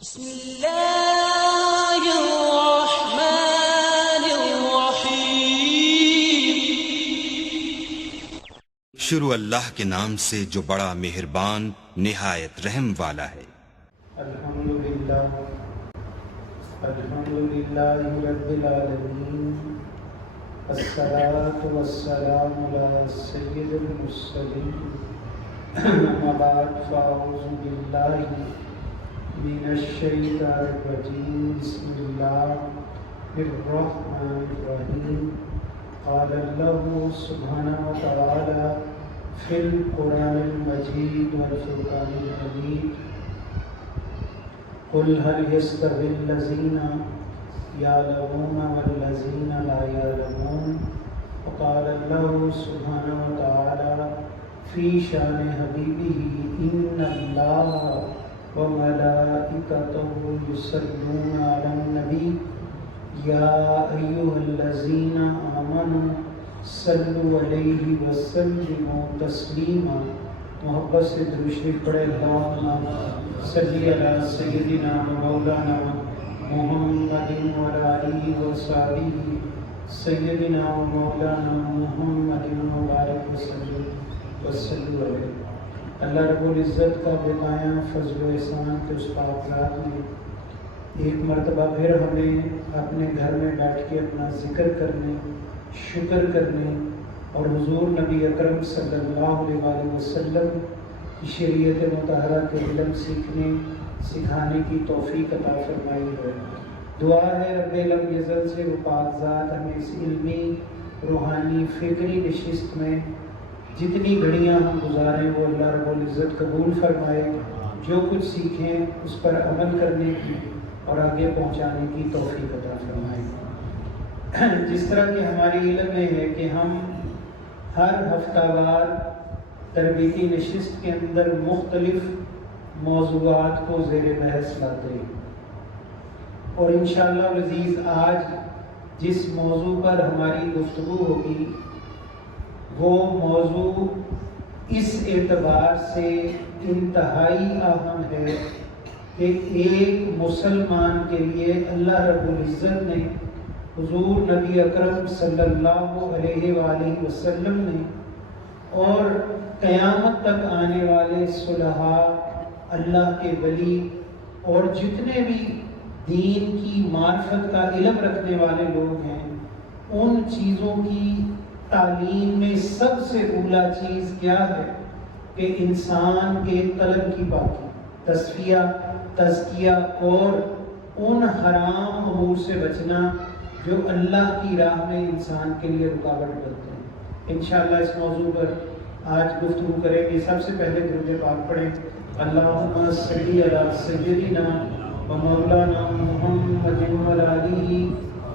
بسم اللہ الرحمن الرحیم۔ شروع اللہ کے نام سے جو بڑا مہربان نہایت رحم والا ہے۔ الحمدللہ رب العالمین، الصلاة والسلام علی سید المرسلین، اما بعد فاعوذ باللہ من الشیطان الرجیم، بسم اللہ الرحمن الرحیم۔ قال اللہ سبحانہ وتعالی فی القرآن المجید والفرقان الحمید، قل هل يستوي الذين يعلمون والذين لا يعلمون۔ وقال الله سبحانه وتعالى في شان حبيبه إن الله وملائكته يصلون على النبي يا أيها الذين آمنوا صلوا عليه وسلموا تسليما۔ محبت سے درود شریف پڑھے، اللہم صلی علی سیدنا مولانا محمد وعلی آلہ وصحبہ سیدنا مولانا محمد مبارک وسلم علیہ۔ اللہ رب العزت کا بے پایاں فضل و احسان کے اس پاک ذات نے ایک مرتبہ پھر ہمیں اپنے گھر میں بیٹھ کے اپنا ذکر کرنے، شکر کرنے اور حضور نبی اکرم صلی اللہ علیہ وآلہ وسلم کی شریعت مطہرہ کے علم سیکھنے سکھانے کی توفیق عطا فرمائی ہے۔ دعا ہے رب علم یزل سے وہ پاک ذات ہمیں اس علمی روحانی فکری نشست میں جتنی گھڑیاں ہم گزاریں وہ اللہ رب العزت قبول فرمائے، جو کچھ سیکھیں اس پر عمل کرنے کی اور آگے پہنچانے کی توفیق عطا فرمائے۔ جس طرح کہ ہماری علم میں ہے کہ ہم ہر ہفتہ وار تربیتی نشست کے اندر مختلف موضوعات کو زیر بحث لاتے ہیں، اور انشاءاللہ العزیز آج جس موضوع پر ہماری گفتگو ہوگی وہ موضوع اس اعتبار سے انتہائی اہم ہے کہ ایک مسلمان کے لیے اللہ رب العزت نے حضور نبی اکرم صلی اللہ علیہ وآلہ وسلم نے اور قیامت تک آنے والے صلحاء، اللہ کے ولی اور جتنے بھی دین کی معرفت کا علم رکھنے والے لوگ ہیں، ان چیزوں کی تعلیم میں سب سے اولا چیز کیا ہے کہ انسان کے قلب کی پاکی، تصفیہ، تزکیہ اور ان حرام امور سے بچنا جو اللہ کی راہ میں انسان کے لیے رکاوٹ بنتے ہیں۔ انشاءاللہ اس موضوع پر آج گفتگو کریں گے۔ سب سے پہلے درود پاک پڑھیں، اللہم صلی علی سیدنا و مولانا محمد وعلی آلہ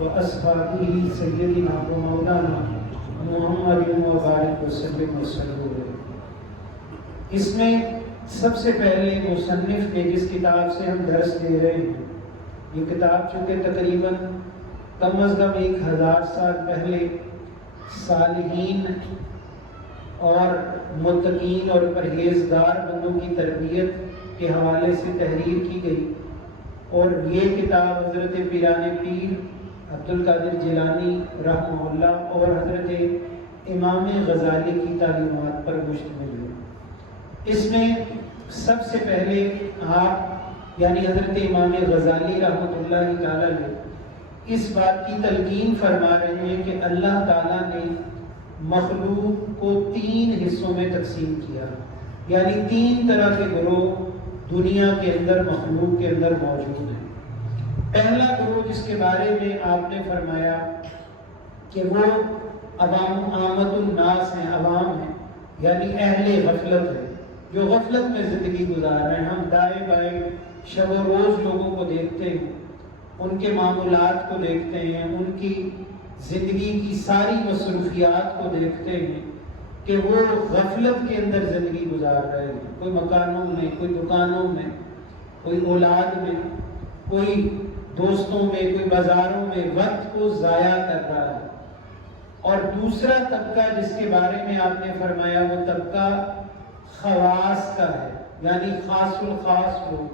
و اصحابہ سیدنا و مولانا محمد مبارک وسلم علیہ۔ اس میں سب سے پہلے مصنف نے جس کتاب سے ہم درس لے رہے ہیں، یہ کتاب چونکہ تقریباً کم از کم 1000 سال پہلے صالحین اور متقین اور پرہیزگار بندوں کی تربیت کے حوالے سے تحریر کی گئی، اور یہ کتاب حضرت پیران پیر عبدالقادر جیلانی رحمہ اللہ اور حضرت امام غزالی کی تعلیمات پر مشتمل ہے۔ اس میں سب سے پہلے آپ یعنی حضرت امام غزالی رحمۃ اللہ تعالی علیہ اس بات کی تلقین فرما رہے ہیں کہ اللہ تعالیٰ نے مخلوق کو 3 حصوں میں تقسیم کیا، یعنی 3 طرح کے گروہ دنیا کے اندر مخلوق کے اندر موجود ہیں۔ پہلا گروہ جس کے بارے میں آپ نے فرمایا کہ وہ عوام عامت الناس ہیں، عوام ہیں، یعنی اہل غفلت ہے، جو غفلت میں زندگی گزار رہے ہیں۔ ہم دائیں بائیں شب و روز لوگوں کو دیکھتے ہیں، ان کے معمولات کو دیکھتے ہیں، ان کی زندگی کی ساری مصروفیات کو دیکھتے ہیں کہ وہ غفلت کے اندر زندگی گزار رہے ہیں، کوئی مکانوں میں، کوئی دکانوں میں، کوئی اولاد میں، کوئی دوستوں میں، کوئی بازاروں میں وقت کو ضائع کر رہا ہے۔ اور دوسرا طبقہ جس کے بارے میں آپ نے فرمایا وہ طبقہ خواص کا ہے، یعنی خاص الخاص لوگ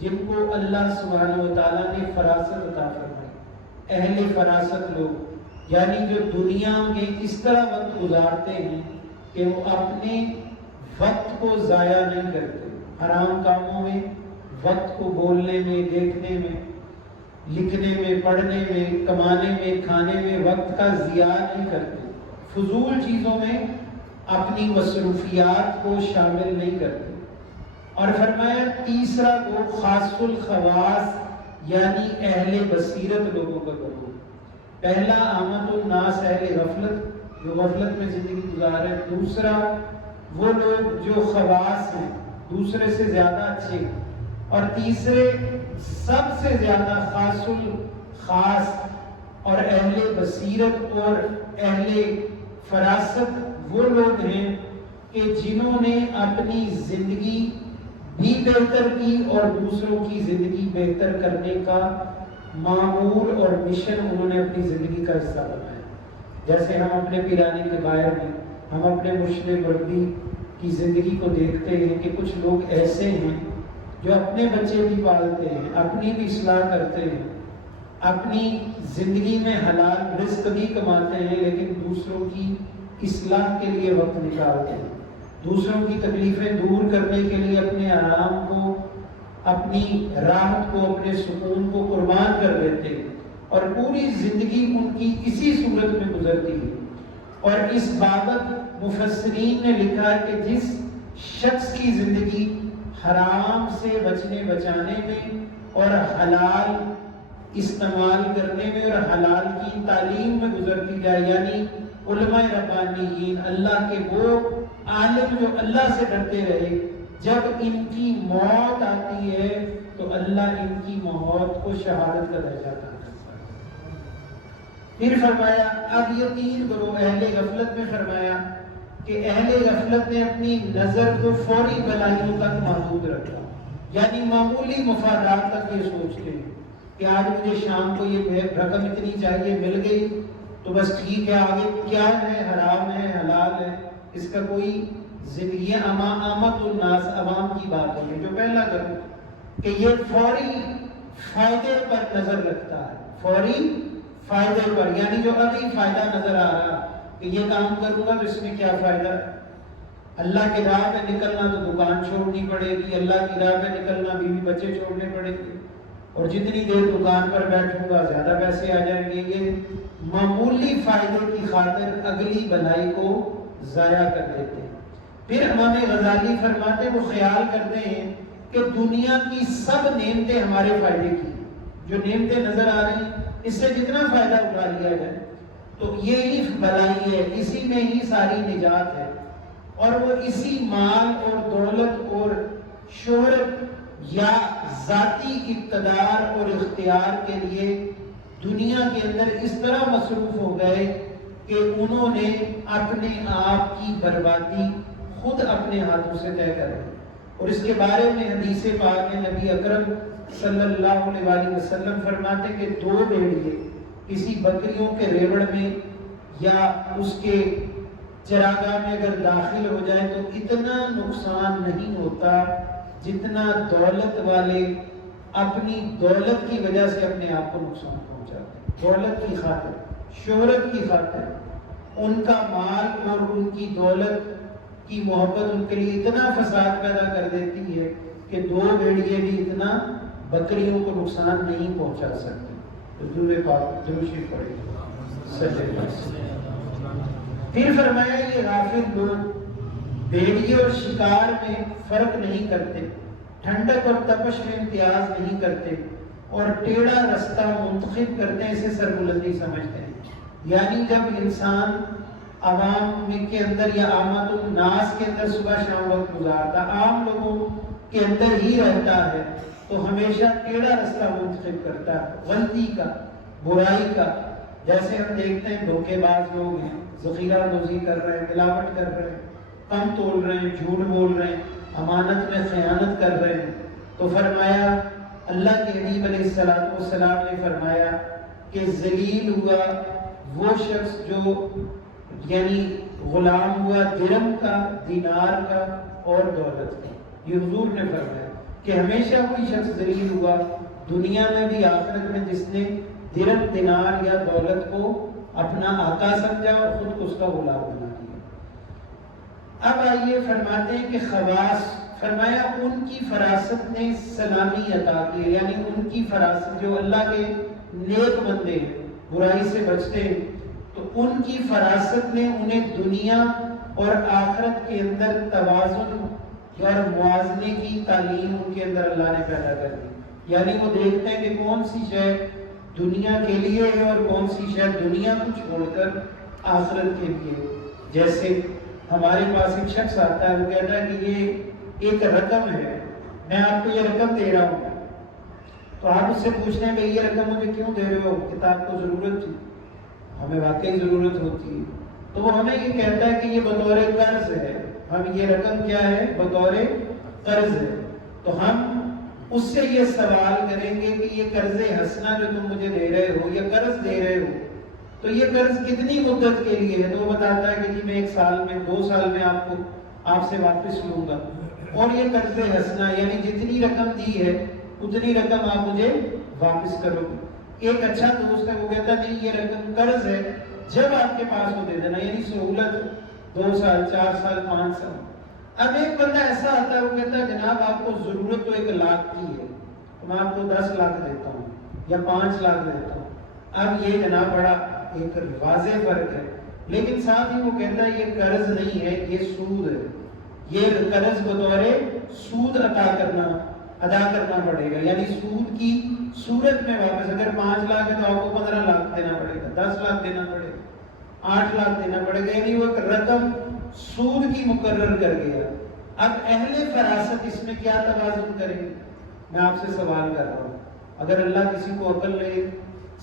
جن کو اللہ سبحانہ و تعالیٰ نے فراست عطا فرمائی، اہل فراست لوگ، یعنی جو دنیا میں اس طرح وقت گزارتے ہیں کہ وہ اپنے وقت کو ضائع نہیں کرتے، حرام کاموں میں، وقت کو بولنے میں، دیکھنے میں، لکھنے میں، پڑھنے میں، کمانے میں، کھانے میں وقت کا ضیاع نہیں کرتے، فضول چیزوں میں اپنی مصروفیات کو شامل نہیں کرتے۔ اور فرمایا تیسرا گروہ خاص الخواص یعنی اہل بصیرت لوگوں کا گروہ۔ پہلا عامت الناس اہل غفلت جو غفلت میں زندگی گزار رہے، دوسرا وہ لوگ جو خواص ہیں، دوسرے سے زیادہ اچھے، اور تیسرے سب سے زیادہ خاص الخاص اور اہل بصیرت اور اہل فراست وہ لوگ ہیں کہ جنہوں نے اپنی زندگی بھی بہتر کی اور دوسروں کی زندگی بہتر کرنے کا معمول اور مشن انہوں نے اپنی زندگی کا حصہ بنایا۔ جیسے ہم اپنے پیرانے کے باہر میں ہم اپنے مرشد مربی کی زندگی کو دیکھتے ہیں کہ کچھ لوگ ایسے ہیں جو اپنے بچے بھی پالتے ہیں، اپنی بھی اصلاح کرتے ہیں، اپنی زندگی میں حلال رزق بھی کماتے ہیں، لیکن دوسروں کی اصلاح کے لیے وقت نکالتے ہیں، دوسروں کی تکلیفیں دور کرنے کے لیے اپنے آرام کو، اپنی راحت کو، اپنے سکون کو قربان کر دیتے ہیں، اور پوری زندگی ان کی اسی صورت میں گزرتی ہے۔ اور اس بابت مفسرین نے لکھا ہے کہ جس شخص کی زندگی حرام سے بچنے بچانے میں اور حلال استعمال کرنے میں اور حلال کی تعلیم میں گزرتی جائے، یعنی علماء ربانیین، اللہ کے وہ عالم جو اللہ سے ڈرتے رہے، جب ان کی موت آتی ہے تو اللہ ان کی موت کو شہادت کا درجہ عطا کرتا ہے۔ پھر فرمایا اب یہ تین گروہ اہل غفلت میں فرمایا کہ اہل غفلت نے اپنی نظر کو فوری بھلائیوں تک محدود رکھا، یعنی معمولی مفادات تک یہ سوچتے ہیں کہ آج مجھے شام کو یہ رقم اتنی چاہیے، مل گئی تو بس ٹھیک ہے، آگے کیا ہے، حرام ہے، حلال ہے، اس کا کوئی زندگی آمد الناس عوام کی بات ہے۔ جو پہلا کروں کہ یہ فوری فائدے پر نظر رکھتا ہے، فوری فائدے پر، یعنی جو ابھی فائدہ نظر آ رہا کہ یہ کام کروں گا تو اس میں کیا فائدہ ہے، اللہ کی راہ پہ نکلنا تو دکان چھوڑنی پڑے گی، اللہ کی راہ پہ نکلنا بیوی بچے چھوڑنے پڑیں گے، اور جتنی دیر دکان پر بیٹھوں گا زیادہ پیسے آ جائیں گے۔ یہ معمولی فائدے کی خاطر اگلی بھلائی کو ضائع کر دیتے ہیں۔ پھر امام غزالی فرماتے وہ خیال کرتے ہیں کہ دنیا کی سب نعمتیں ہمارے فائدے کی، جو نعمتیں نظر آ رہی ہیں اس سے جتنا فائدہ اٹھا لیا جائے تو یہی بھلائی ہے، اسی میں ہی ساری نجات ہے، اور وہ اسی مال اور دولت اور شہرت یا ذاتی اقتدار اور اختیار کے لیے دنیا کے اندر اس طرح مصروف ہو گئے کہ انہوں نے اپنے آپ کی بربادی خود اپنے ہاتھوں سے طے کر لی۔ اور اس کے بارے میں حدیث پاک میں نبی اکرم صلی اللہ علیہ وسلم فرماتے کہ دو بھیڑیے کسی بکریوں کے ریوڑ میں یا اس کے چراگاہ میں اگر داخل ہو جائے تو اتنا نقصان نہیں ہوتا جتنا دولت والے اپنی دولت کی وجہ سے اپنے آپ کو نقصان پہنچاتے ہیں۔ دولت کی خاطر، شہرت کی خاطر ان کا مال اور ان کی دولت کی محبت ان کے لیے اتنا فساد پیدا کر دیتی ہے کہ دو بھیڑیے بھی اتنا بکریوں کو نقصان نہیں پہنچا سکتے۔ حضور پاک درود شریف پڑھیں۔ پھر فرمایا یہ غافل لوگ بھیڑیے اور شکار میں فرق نہیں کرتے، ٹھنڈک اور تپش میں امتیاز نہیں کرتے، اور ٹیڑھا رستہ منتخب کرتے ہیں اسے سربلندی سمجھتے ہیں۔ یعنی جب انسان عوام کے اندر یا آمد الناس کے اندر صبح شام وقت گزارتا، عام لوگوں کے اندر ہی رہتا ہے تو ہمیشہ ٹیڑھا رستہ منتخب کرتا ہے، غلطی کا، برائی کا۔ جیسے ہم دیکھتے ہیں دھوکے باز لوگ ہیں، ذخیرہ اندوزی کر رہے ہیں، ملاوٹ کر رہے ہیں، کم تول رہے ہیں، جھوٹ بول رہے ہیں، امانت میں خیانت کر رہے ہیں، تو فرمایا اللہ کے حبیب علیہ السلام نے فرمایا کہ ذلیل ہوا وہ شخص جو یعنی غلام ہوا درہم کا، دینار کا اور دولت کا۔ یہ حضور نے فرمایا کہ ہمیشہ کوئی شخص ذلیل ہوا دنیا میں بھی آخرت میں جس نے درہم دینار یا دولت کو اپنا آقا سمجھا اور خود کو اس کا غلام بنا دیا۔ اب آئیے فرماتے ہیں کہ خواص، فرمایا ان کی فراست نے سلامی عطا کی، یعنی ان کی فراست جو اللہ کے نیک بندے ہیں، برائی سے بچتے ہیں، تو ان کی فراست نے انہیں دنیا اور آخرت کے اندر توازن اور موازنے کی تعلیم ان کے اندر اللہ نے پیدا کر دی۔ یعنی وہ دیکھتے ہیں کہ کون سی شے دنیا کے لیے ہے اور کون سی شے دنیا کو چھوڑ کر آخرت کے لیے۔ جیسے ہمارے پاس ایک شخص آتا ہے، وہ کہتا ہے کہ یہ ایک رقم ہے، میں آپ کو یہ رقم دے رہا ہوں، تو آپ اس سے پوچھتے ہیں کہ یہ رقم مجھے کیوں دے رہے ہو؟ کتاب کو ضرورت تھی، ہمیں واقعی ضرورت ہوتی ہے، تو وہ ہمیں یہ کہتا ہے کہ یہ بطور قرض ہے، ہم یہ رقم کیا ہے؟ بطور قرض ہے۔ تو ہم اس سے یہ سوال کریں گے کہ یہ قرض حسنہ جو تم مجھے دے رہے ہو، یہ قرض دے رہے ہو، تو یہ قرض کتنی مدت کے لیے ہے؟ تو وہ بتاتا ہے کہ جی میں 1 سال میں 2 سال میں آپ سے واپس لوں گا، اور یہ قرض حسنہ یعنی جتنی رقم دی ہے اتنی رقم آپ مجھے واپس کرو گے۔ ایک اچھا دوست ہے، وہ کہتا نہیں یہ رقم قرض ہے، جب آپ کے پاس ہو دے دینا، یعنی سہولت 2 سال 4 سال 5 سال۔ اب ایک بندہ ایسا آتا ہے، وہ کہتا ہے جناب آپ کو ضرورت تو 1 لاکھ کی ہے، تو میں آپ کو 10 لاکھ دیتا ہوں یا 5 لاکھ دیتا ہوں۔ اب یہ جناب بڑا ایک واضح فرق ہے، لیکن ساتھ ہی وہ کہتا ہے یہ قرض نہیں ہے، یہ سود ہے، یہ قرض بطور سود ادا کرنا پڑے گا، یعنی سود کی صورت میں واپس۔ اگر 5 لاکھ ہے تو آپ کو 15 لاکھ دینا پڑے گا، 10 لاکھ دینا پڑے گا، 8 لاکھ دینا پڑے گا، یعنی وہ ایک رقم سود کی مقرر کر گیا۔ اب اہل فراست اس میں کیا توازن کریں گے؟ میں آپ سے سوال کر رہا ہوں، اگر اللہ کسی کو عقل لے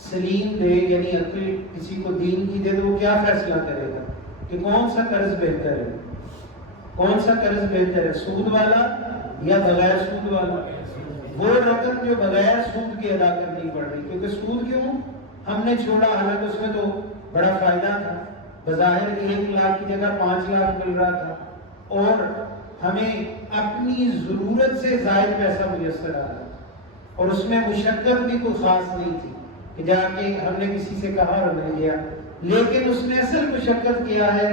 سلیم دے، یعنی عقل کسی کو دین کی دے، تو وہ کیا فیصلہ کرے گا کہ کون سا قرض بہتر ہے؟ کون سا قرض بہتر ہے، سود والا یا بغیر سود والا؟ وہ رقم جو بغیر سود کی ادا کرنی پڑ رہی، کیونکہ سود کیوں ہم نے چھوڑا؟ حالانکہ اس میں تو بڑا فائدہ تھا، بظاہر 1 لاکھ کی جگہ 5 لاکھ مل رہا تھا، اور ہمیں اپنی ضرورت سے زائد پیسہ میسر آ رہا تھا، اور اس میں مشقت بھی کوئی خاص نہیں تھی کہ جا کے ہم نے کسی سے کہا اور مل گیا، لیکن اس میں اصل مشقت کیا ہے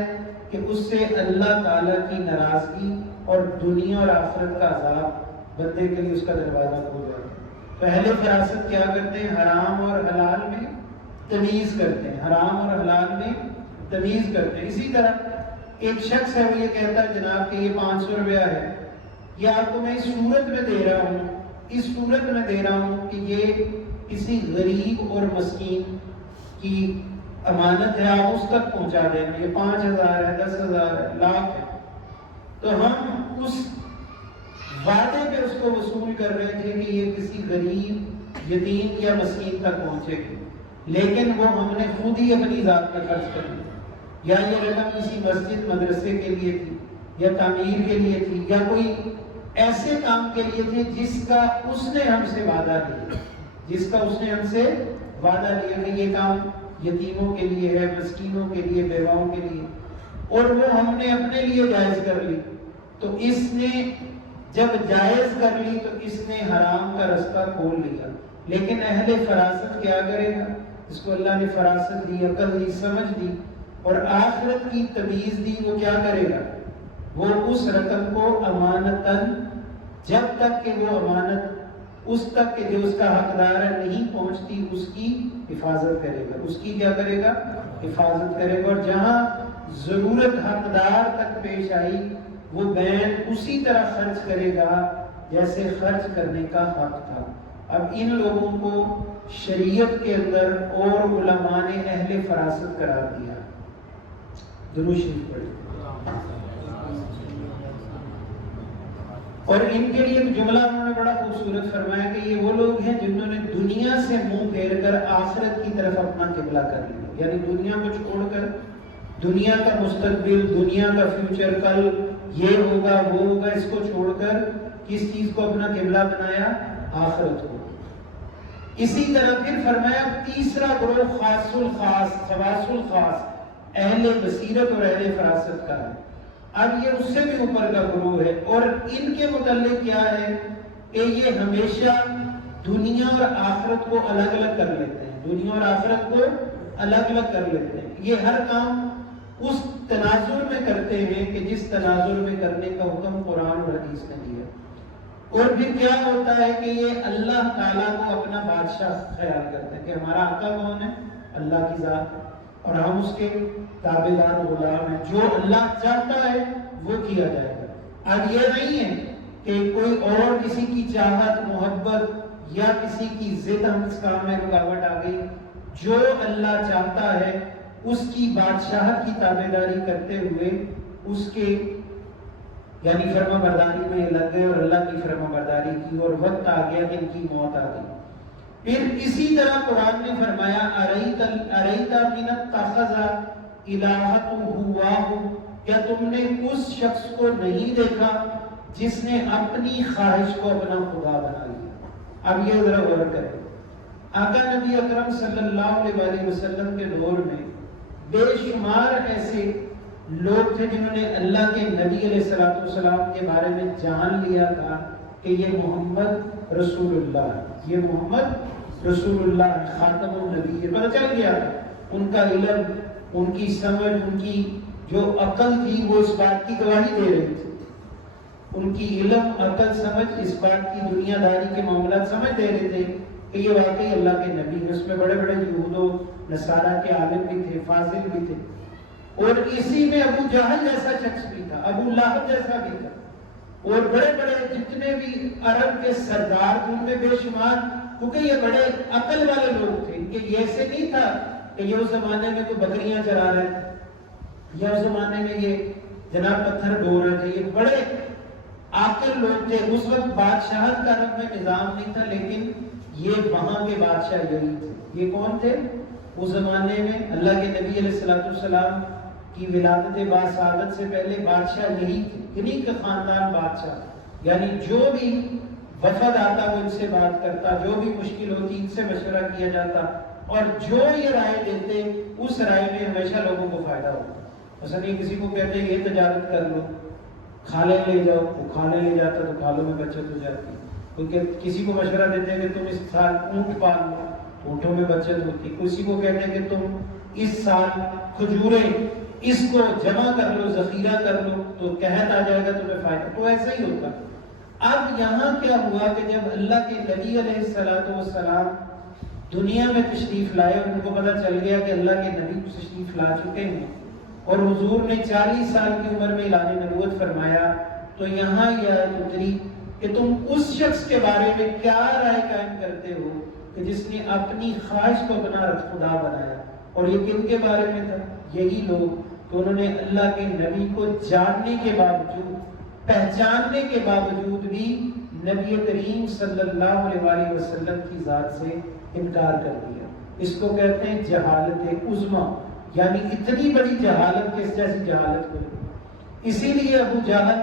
کہ اس سے اللہ تعالیٰ کی ناراضگی اور دنیا اور آخرت کا عذاب بندے کے لیے اس کا دروازہ کھول جاتا ہے۔ تو اہل فراست کیا کرتے ہیں؟ حرام اور حلال میں تمیز کرتے ہیں، حرام اور حلال میں تمیز کرتے ہیں۔ اسی طرح ایک شخص ہے، وہ یہ کہتا ہے جناب کہ یہ 500 روپیہ ہے، یہ آپ کو میں اس صورت میں دے رہا ہوں، اس صورت میں دے رہا ہوں کہ یہ کسی غریب اور مسکین کی امانت ہے، آپ اس تک پہنچا دیں، یہ 5000 ہے، 10,000 ہے، لاکھ ہے۔ تو ہم اس وعدے پہ اس کو وصول کر رہے تھے کہ یہ کسی غریب یتیم یا مسکین تک پہنچے گی، لیکن وہ ہم نے خود ہی اپنی ذات پہ خرچ کر لی، یا یہ رقم کسی مسجد مدرسے کے لیے تھی، یا تعمیر کے لیے تھی، یا کوئی ایسے کام کے لیے تھے جس کا اس نے ہم سے وعدہ لیا، جس کا اس نے ہم سے وعدہ لیا کہ یہ کام یتیموں کے لیے ہے، مسکینوں کے لیے، بیواؤں کے لیے، اور وہ ہم نے اپنے لیے جائز کر لی۔ تو اس نے جب جائز کر لی تو اس نے حرام کا رستہ کھول لیا۔ لیکن اہل فراست کیا کرے گا؟ اس کو اللہ نے فراست دی، عقل دی، سمجھ دی اور آخرت کی تمیز دی، وہ کیا کرے گا؟ وہ اس رقم کو امانتاً، جب تک کہ وہ امانت اس تک کہ جو اس کا حقدار ہے نہیں پہنچتی، اس کی حفاظت کرے گا، اس کی کیا کرے گا؟ حفاظت کرے گا، اور جہاں ضرورت حقدار تک پیش آئی وہ بین اسی طرح خرچ کرے گا جیسے خرچ کرنے کا حق تھا۔ اب ان لوگوں کو شریعت کے اندر اور علماء نے اہل فراست قرار دیا۔ درود شریف پڑھیں۔ اور ان کے لیے ایک جملہ انہوں نے بڑا خوبصورت فرمایا کہ یہ وہ لوگ ہیں جنہوں نے دنیا سے منہ پھیر کر آخرت کی طرف اپنا قبلہ کر لیا، یعنی دنیا کو چھوڑ کر دنیا کا مستقبل، دنیا کا فیوچر، کل یہ ہوگا وہ ہوگا، اس کو چھوڑ کر کس چیز کو اپنا قبلہ بنایا؟ آخرت کو۔ اسی طرح پھر فرمایا تیسرا گروہ خاص الخاص، خواص الخاص، اہل بصیرت اور اہل فراست کا ہے۔ اب یہ اس سے بھی اوپر کا گروہ ہے، اور ان کے متعلق کیا ہے کہ یہ ہمیشہ دنیا اور آخرت کو الگ الگ کر لیتے ہیں، دنیا اور آخرت کو الگ الگ کر لیتے ہیں. یہ ہر کام اس تناظر میں کرتے ہیں کہ جس تناظر میں کرنے کا حکم قرآن اور حدیث نے دیا. اور پھر کیا ہوتا ہے کہ یہ اللہ تعالیٰ کو اپنا بادشاہ خیال کرتے ہیں کہ ہمارا آقا کون ہے؟ اللہ کی ذات، اور ہم اس کے تابعدار غلام ہیں، جو اللہ چاہتا ہے وہ کیا جائے گا. اب یہ نہیں ہے کہ کوئی اور کسی کی چاہت، محبت یا کسی کی ضد ہم اس کام میں رکاوٹ آ گئی. جو اللہ چاہتا ہے اس کی بادشاہت کی تابعداری کرتے ہوئے اس کے یعنی فرما برداری میں لگ گئے اور اللہ کی فرما برداری کی، اور وقت آ گیا کہ ان کی موت آ گئی. پھر اسی طرح قرآن نے فرمایا اریتا من اتخذ الہۃ ہواہ، کیا تم نے اس شخص کو نہیں دیکھا جس نے اپنی خواہش کو اپنا خدا بنا لیا. اب یہ ذرا غور کریں، آقا نبی اکرم صلی اللہ علیہ وسلم کے دور میں بے شمار ایسے لوگ تھے جنہوں نے اللہ کے نبی علیہ السلام کے بارے میں جان لیا تھا کہ یہ محمد رسول اللہ ہے، یہ محمد رسول اللہ خاتم النبی. یہ پتہ چل گیا تھا. ان کا علم، ان کی سمجھ، ان کی جو عقل تھی وہ اس بات کی گواہی دے رہی تھی. ان کی علم، عقل، سمجھ اس بات کی دنیا داری کے معاملات سمجھ دے رہے تھے کہ یہ واقعی اللہ کے نبی ہیں. اس میں بڑے بڑے یہود و نصارہ کے عالم بھی تھے، فاضل بھی تھے، اور اسی میں ابو جہل جیسا شخص بھی تھا، ابو لہب جیسا بھی تھا، اور بڑے بڑے جتنے بھی عرب کے سردار ان میں بے شمار، کیونکہ یہ بڑے عقل والے لوگ تھے. کہ یہ ایسے نہیں تھا کہ یہ اس زمانے میں کوئی بکریاں چرا رہے تھے یا اس زمانے میں یہ جناب پتھر ڈو رہے تھے. یہ بڑے عاقل لوگ تھے. اس وقت بادشاہت کا رب میں نظام نہیں تھا، لیکن یہ وہاں کے بادشاہ یہی تھے. یہ کون تھے؟ اس زمانے میں اللہ کے نبی علیہ السلام کی ولادت باسعادت سے پہلے بادشاہ یہی تھے، انہی کا خاندان بادشاہ. یعنی جو بھی وفد آتا وہ ان سے بات کرتا، جو بھی مشکل ہوتی ان سے مشورہ کیا جاتا، اور جو یہ رائے دیتے اس رائے میں ہمیشہ لوگوں کو فائدہ ہوتا. مثلا یہ کسی کو کہتے ہیں یہ تجارت کر لو، کھالے لے جاؤ، وہ کھالے لے جاتا تو کھالوں میں بچت ہو جاتی. کیونکہ کسی کو مشورہ دیتے ہیں کہ تم اس سال اونٹ پال لو، اونٹوں میں بچت ہوتی. کسی کو کہتے ہیں کہ تم اس سال کھجوریں اس کو جمع کر لو، ذخیرہ کر لو تو قحط آ جائے گا تمہیں فائدہ. تو ایسا ہی ہوتا. اب یہاں کیا ہوا کہ جب اللہ کے نبی علیہ السلام دنیا میں تشریف لائے، ان کو پتہ چل گیا کہ اللہ کے نبی تشریف لا چکے ہیں، اور حضور نے 40 سال کی عمر میں اعلان نبوت فرمایا، تو یہاں یہ آیت اتری کہ تم اس شخص کے بارے میں کیا رائے قائم کرتے ہو کہ جس نے اپنی خواہش کو اپنا خدا بنایا. اور یہ کن کے بارے میں تھا؟ یہی لوگ تو انہوں نے اللہ کے نبی کو جاننے کے باوجود، پہچاننے کے باوجود بھی نبی کریم صلی اللہ علیہ وسلم کی ذات سے انکار کر دیا. اس کو کہتے ہیں جہالت عظمیٰ، یعنی اتنی بڑی جہالت کہ اس جیسی جہالت کو. اسی لیے ابو جہل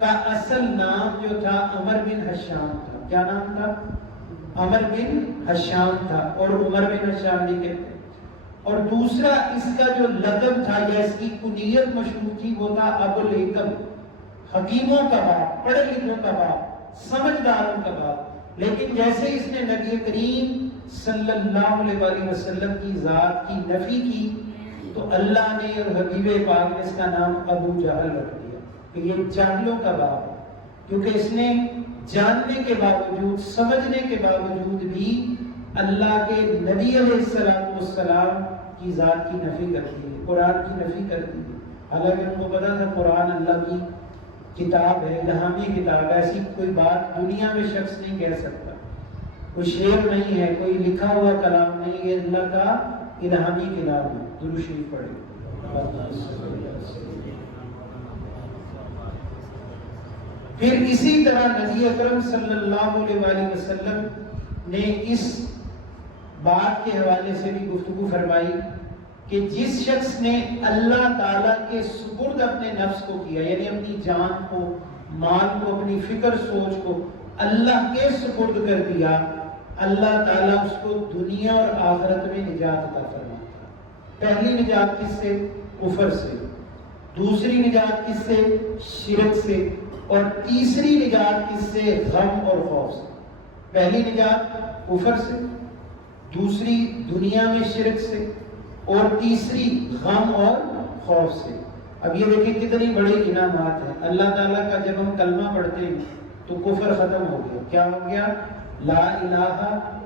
کا اصل نام جو تھا عمر بن حشام تھا. کیا نام تھا؟ عمر بن حشام تھا، اور عمر بن حشام نہیں کہتے. اور دوسرا اس کا جو لقب تھا یا اس کی کنیت مشہور تھی وہ تھا ابو الحکم، حکیموں کا باپ، پڑھے لکھوں کا باپ، سمجھداروں کا باپ. لیکن جیسے اس نے نبی کریم صلی اللہ علیہ وسلم کی ذات کی نفی کی تو اللہ نے اور حبیب پاک نے اس کا نام ابو جہل رکھ دیا کہ یہ جاہلوں کا باپ ہے. کیونکہ اس نے جاننے کے باوجود، سمجھنے کے باوجود بھی اللہ کے نبی علیہ السلام کی ذات کی نفی کر دی ہے، قرآن کی نفی کر دی ہے. حالانکہ ان کو پتا تھا قرآن اللہ کی کتاب ہے، الہامی کتاب ہے. ایسی کوئی بات دنیا میں شخص نہیں کہہ سکتا، کوئی شعر نہیں ہے، کوئی لکھا ہوا کلام نہیں، یہ اللہ کا الہامی کلام ہے. درود شریف پڑھیں. پھر اسی طرح نبی اکرم صلی اللہ علیہ وسلم نے اس بات کے حوالے سے بھی گفتگو فرمائی کہ جس شخص نے اللہ تعالیٰ کے سپرد اپنے نفس کو کیا، یعنی اپنی جان کو، مال کو، اپنی فکر سوچ کو اللہ کے سپرد کر دیا، اللہ تعالیٰ اس کو دنیا اور آخرت میں نجات عطا فرماتا. پہلی نجات کس سے؟ کفر سے. دوسری نجات کس سے؟ شرک سے. اور تیسری نجات کس سے؟ غم اور خوف سے. پہلی نجات کفر سے، دوسری دنیا میں شرک سے، اور تیسری غم اور خوف سے. اب یہ دیکھیں کتنی بڑی انعامات ہیں. اللہ تعالیٰ کا جب ہم کلمہ پڑھتے ہیں تو کفر ختم ہو گیا. کیا ہو گیا؟ لا الہ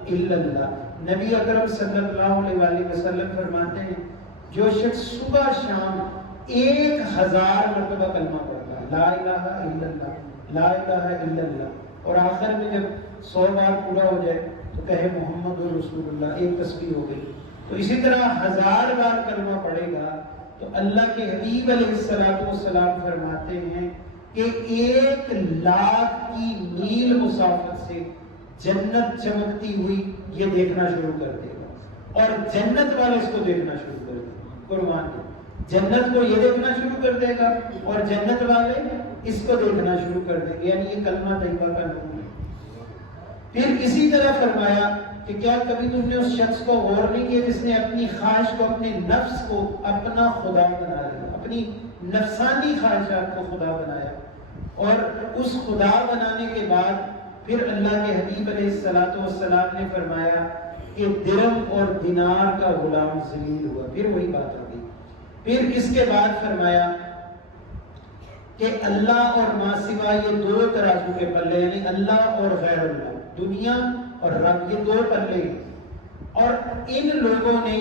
الا اللہ. نبی اکرم صلی اللہ علیہ وآلہ وسلم فرماتے ہیں جو شخص صبح شام 1000 مرتبہ کلمہ پڑھتا ہے، لا الہ الا اللہ، لا الہ الا اللہ، اور آخر میں جب 100 بار پورا ہو جائے تو کہے محمد رسول اللہ، ایک تسبیح ہو گئی. تو اسی طرح 1000 بار کلمہ پڑھے گا تو اللہ کے حبیب علیہ السلام فرماتے ہیں کہ 1,00,000 کی میل مسافت سے جنت چمکتی ہوئی یہ دیکھنا شروع کر دے گا، اور جنت والے اس کو دیکھنا شروع کر دیں گے. قربان جنت کو یہ دیکھنا شروع کر دے گا اور جنت والے اس کو دیکھنا شروع کر دیں گے. یعنی یہ کلمہ طیبہ کا نور ہے. پھر اسی طرح فرمایا کہ کیا کبھی تم نے اس شخص کو غور نہیں کیا جس نے اپنی خواہش کو، اپنے نفس کو اپنا خدا بنا لیا، اپنی نفسانی خواہشات کو خدا بنایا، اور اس خدا بنانے کے بعد پھر اللہ کے حبیب علیہ السلام نے فرمایا کہ درہم اور دینار کا غلام ذلیل ہوا. پھر وہی بات ہو گئی. پھر اس کے بعد فرمایا کہ اللہ اور ما سوا یہ 2 ترازو کے پلے، یعنی اللہ اور غیر اللہ، دنیا اور رب، یہ 2 پلے. اور ان لوگوں نے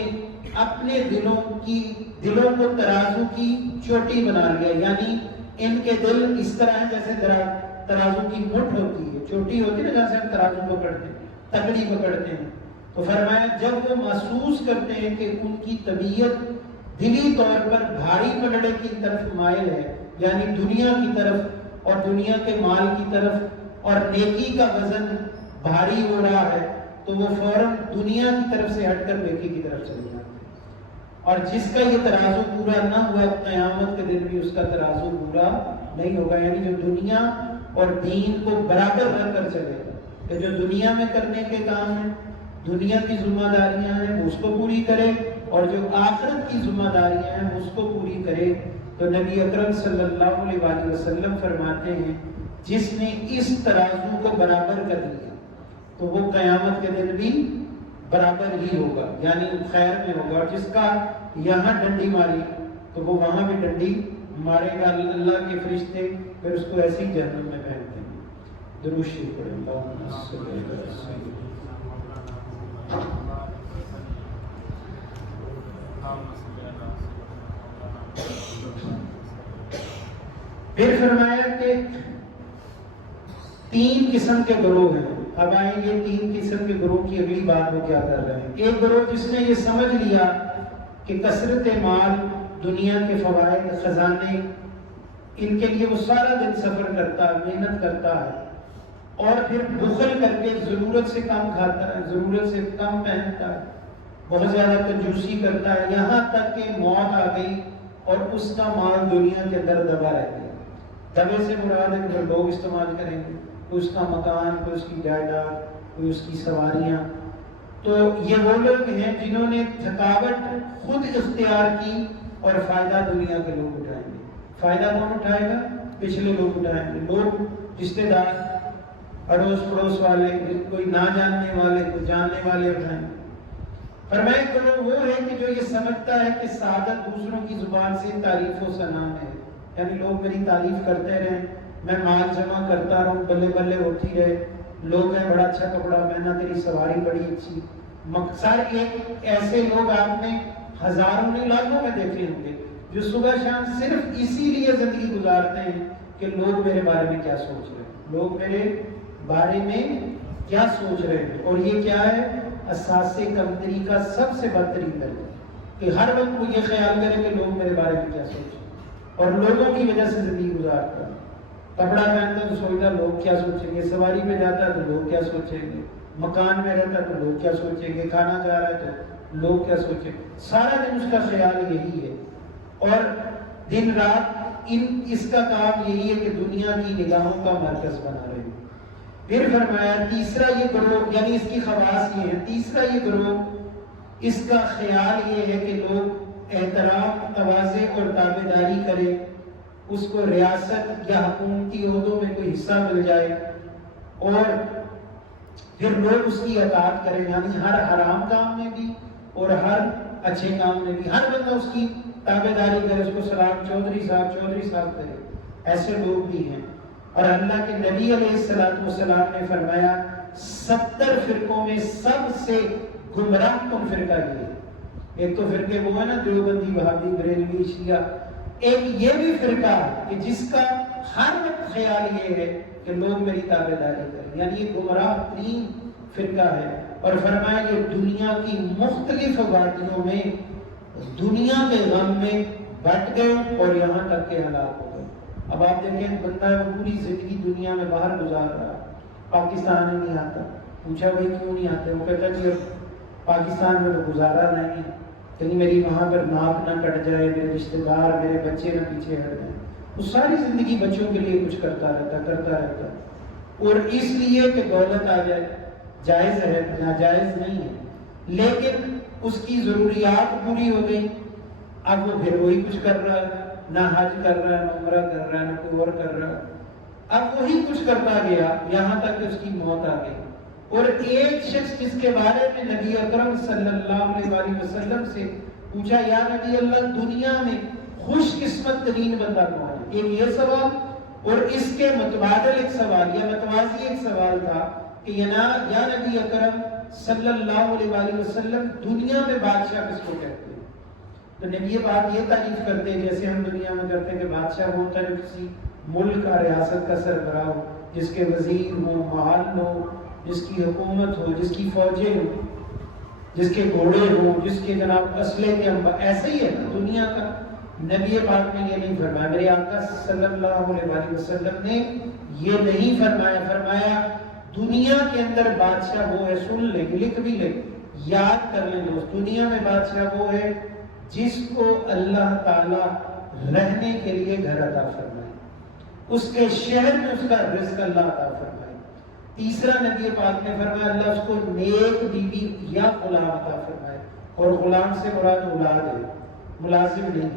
اپنے دلوں کو ترازو کی چوٹی بنا لیا. یعنی ان کے دل اس طرح ہیں جیسے ترازو کی مٹھ ہوتی ہے، چوٹی ہوتی ہے نا، جہاں سے ہم ترازو پکڑتے ہیں، تکڑی پکڑتے ہیں. تو فرمایا جب وہ محسوس کرتے ہیں کہ ان کی طبیعت دلی طور پر بھاری پلڑے کی طرف مائل ہے، یعنی دنیا کی طرف اور دنیا کے مال کی طرف، اور نیکی کا وزن بھاری ہو رہا ہے، تو وہ فوراً دنیا کی طرف سے ہٹ کر نیکی کی طرف چلے جاتے ہیں. اور جس کا یہ ترازو پورا نہ ہوا، قیامت کے دن بھی اس کا ترازو پورا نہیں ہوگا. یعنی جو دنیا اور دین کو برابر رکھ کر چلے گا، کہ جو دنیا میں کرنے کے کام ہیں، دنیا کی ذمہ داریاں ہیں، اس کو پوری کرے، اور جو آخرت کی ذمہ داریاں ہیں اس کو پوری کرے. تو نبی اکرم صلی اللہ علیہ وآلہ وسلم فرماتے ہیں جس نے اس ترازو کو برابر کر لیا تو وہ قیامت کے دن بھی برابر ہی ہوگا، یعنی خیر میں ہوگا. اور جس کا یہاں ڈنڈی ماری تو وہ وہاں بھی ڈنڈی مارے گا. اللہ کے فرشتے پھر اس کو ایسی جہنم میں پھینکتے ہیں. درود شریف پڑھیں. اللہم صلی علی سیدنا. پھر فرمایا کہ 3 قسم کے گروہ ہیں. اب آئیں گے 3 قسم کے گروہ کی اگلی بات وہ کیا کر رہے ہیں. ایک گروہ جس نے یہ سمجھ لیا کہ کثرت مال، دنیا کے فوائد، خزانے، ان کے لیے وہ سارا دن سفر کرتا ہے، محنت کرتا ہے، اور پھر بخل کر کے ضرورت سے کم کھاتا ہے، ضرورت سے کم پہنتا ہے، بہت زیادہ کنجوسی کرتا ہے، یہاں تک کہ موت آ گئی اور اس کا مال دنیا کے اندر دبا رہ گیا. دبے سے مراد ہے کہ لوگ استعمال کریں گے، کوئی اس کا مکان، کوئی اس کی جائیداد، کوئی اس کی سواریاں. تو یہ وہ لوگ ہیں جنہوں نے تھکاوٹ خود اختیار کی اور فائدہ دنیا کے لوگ اٹھائیں گے. فائدہ کون اٹھائے گا؟ پچھلے لوگ اٹھائیں گے. لوگ رشتے دار، اڑوس پڑوس والے، کوئی نہ جاننے والے، کوئی جاننے والے اٹھائیں گے. فرمایا کرو وہ ہے کہ جو یہ سمجھتا ہے کہ سعادت دوسروں کی زبان سے تعریف و ثنا ہے، یعنی لوگ میری تعریف کرتے رہیں، میں مال جمع کرتا رہوں، بلے بلے ہوتی رہے، لوگ ہیں بڑا اچھا کپڑا پہنا، تیری سواری بڑی اچھی. مقصد ایک ایسے لوگ آپ نے ہزاروں نہیں لاکھوں میں دیکھے ہوں گے جو صبح شام صرف اسی لیے زندگی گزارتے ہیں کہ لوگ میرے بارے میں کیا سوچ رہے ہیں، لوگ میرے بارے میں کیا سوچ رہے ہیں. اور یہ کیا ہے؟ اساس کمتری کا سب سے بدترین درجہ، کہ ہر وقت وہ یہ خیال کرے کہ لوگ میرے بارے میں کیا سوچیں، اور لوگوں کی وجہ سے زندگی گزارتا ہے. کپڑا پہنتا تو سوچتا لوگ کیا سوچیں گے، سواری پہ جاتا ہے تو لوگ کیا سوچیں گے، مکان میں رہتا ہے تو لوگ کیا سوچیں گے، کھانا کھا رہا ہے تو لوگ کیا سوچیں گے. سارا دن اس کا خیال یہی ہے، اور دن رات اس کا کام یہی ہے کہ دنیا کی نگاہوں کا مرکز بنا رہے. پھر فرمایا تیسرا یہ گروہ، یعنی اس کی خواص یہ ہے، تیسرا یہ گروہ اس کا خیال یہ ہے کہ لوگ احترام، تواضع اور تابعداری کرے، اس کو ریاست یا حکومتی عہدوں میں کوئی حصہ مل جائے اور پھر لوگ اس کی اطاعت کریں، یعنی ہر حرام کام میں بھی اور ہر اچھے کام میں بھی ہر بندہ اس کی تابع داری کرے، اس کو سلام چودھری صاحب کرے، ایسے لوگ بھی ہیں۔ اور اللہ کے نبی علیہ السلام نے فرمایا 70 فرقوں میں سب سے گمراہ کن فرقہ یہ ہے۔ ایک تو فرقے وہ ہے نا دیوبندی، وہابی، بریلوی، شیعہ، ایک یہ بھی فرقہ کہ جس کا ہر وقت خیال یہ ہے کہ لوگ میری تابع داری کریں، یعنی یہ گمراہ ترین فرقہ ہے۔ اور فرمایا یہ دنیا کی مختلف وادیوں میں دنیا کے غم میں بٹ گئے اور یہاں تک کہ ہلاک ہو گئے۔ اب آپ دیکھیں بندہ پوری زندگی دنیا میں باہر گزار رہا، پاکستان میں نہیں آتا، پوچھا بھائی کیوں نہیں آتے، وہ کہتا جی پاکستان میں تو گزارا نہیں، کہیں میری وہاں پر ناک نہ کٹ جائے، میرے رشتہ دار، میرے بچے نہ پیچھے ہٹ جائیں۔ وہ ساری زندگی بچوں کے لیے کچھ کرتا رہتا اور اس لیے کہ دولت آ جائے، جائز ہے، ناجائز نہیں ہے، لیکن اس کی ضروریات پوری ہو گئی، اب وہ پھر وہی کچھ کر رہا ہے، نہ حج کر رہا ہے، نہ عمرہ کر رہا ہے، نہ کوئی اور کر رہا ہے، اب وہی کچھ کرتا گیا یہاں تک کہ اس کی موت آ گئی۔ اور ایک شخص جس کے بارے میں نبی اکرم صلی اللہ علیہ وآلہ وسلم سے پوچھا یا نبی اللہ دنیا میں خوش قسمت ترین بندہ کون ہے، ایک یہ سوال اور اس کے متبادل ایک سوال یا متوازی ایک سوال تھا کہ یا نبی اکرم صلی اللہ علیہ وآلہ وسلم دنیا میں بادشاہ کس کو کہتے ہیں؟ تو نبی پاک یہ تعریف کرتے ہیں جیسے ہم دنیا میں کرتے ہیں کہ بادشاہ وہ ہوتا ہے جو کسی ملک کا ریاست کا سربراہ ہو، جس کے وزیر ہو، محل ہو، جس کی حکومت ہو، جس کی فوجیں ہو، جس کے گھوڑے ہو، جس کے جناب اسلحے کے ایسے ہی ہے نا دنیا کا۔ نبی پاک نے یہ نہیں فرمایا، میرے آقا صلی اللہ علیہ وآلہ وسلم نے یہ نہیں فرمایا، فرمایا دنیا کے اندر بادشاہ وہ ہے، سن لیں لکھ بھی لیں یاد کر لیں دوست، دنیا میں بادشاہ وہ ہے جس کو اللہ تعالی رہنے کے لیے گھر عطا فرمائے، اس کے شہر میں اس کا رزق اللہ عطا فرمائے۔ تیسرا نبی پاک نے فرمایا اللہ اس کو نیک بیوی یا غلام عطا فرمائے، اور غلام سے مراد اولاد ہے، ملازم نہیں،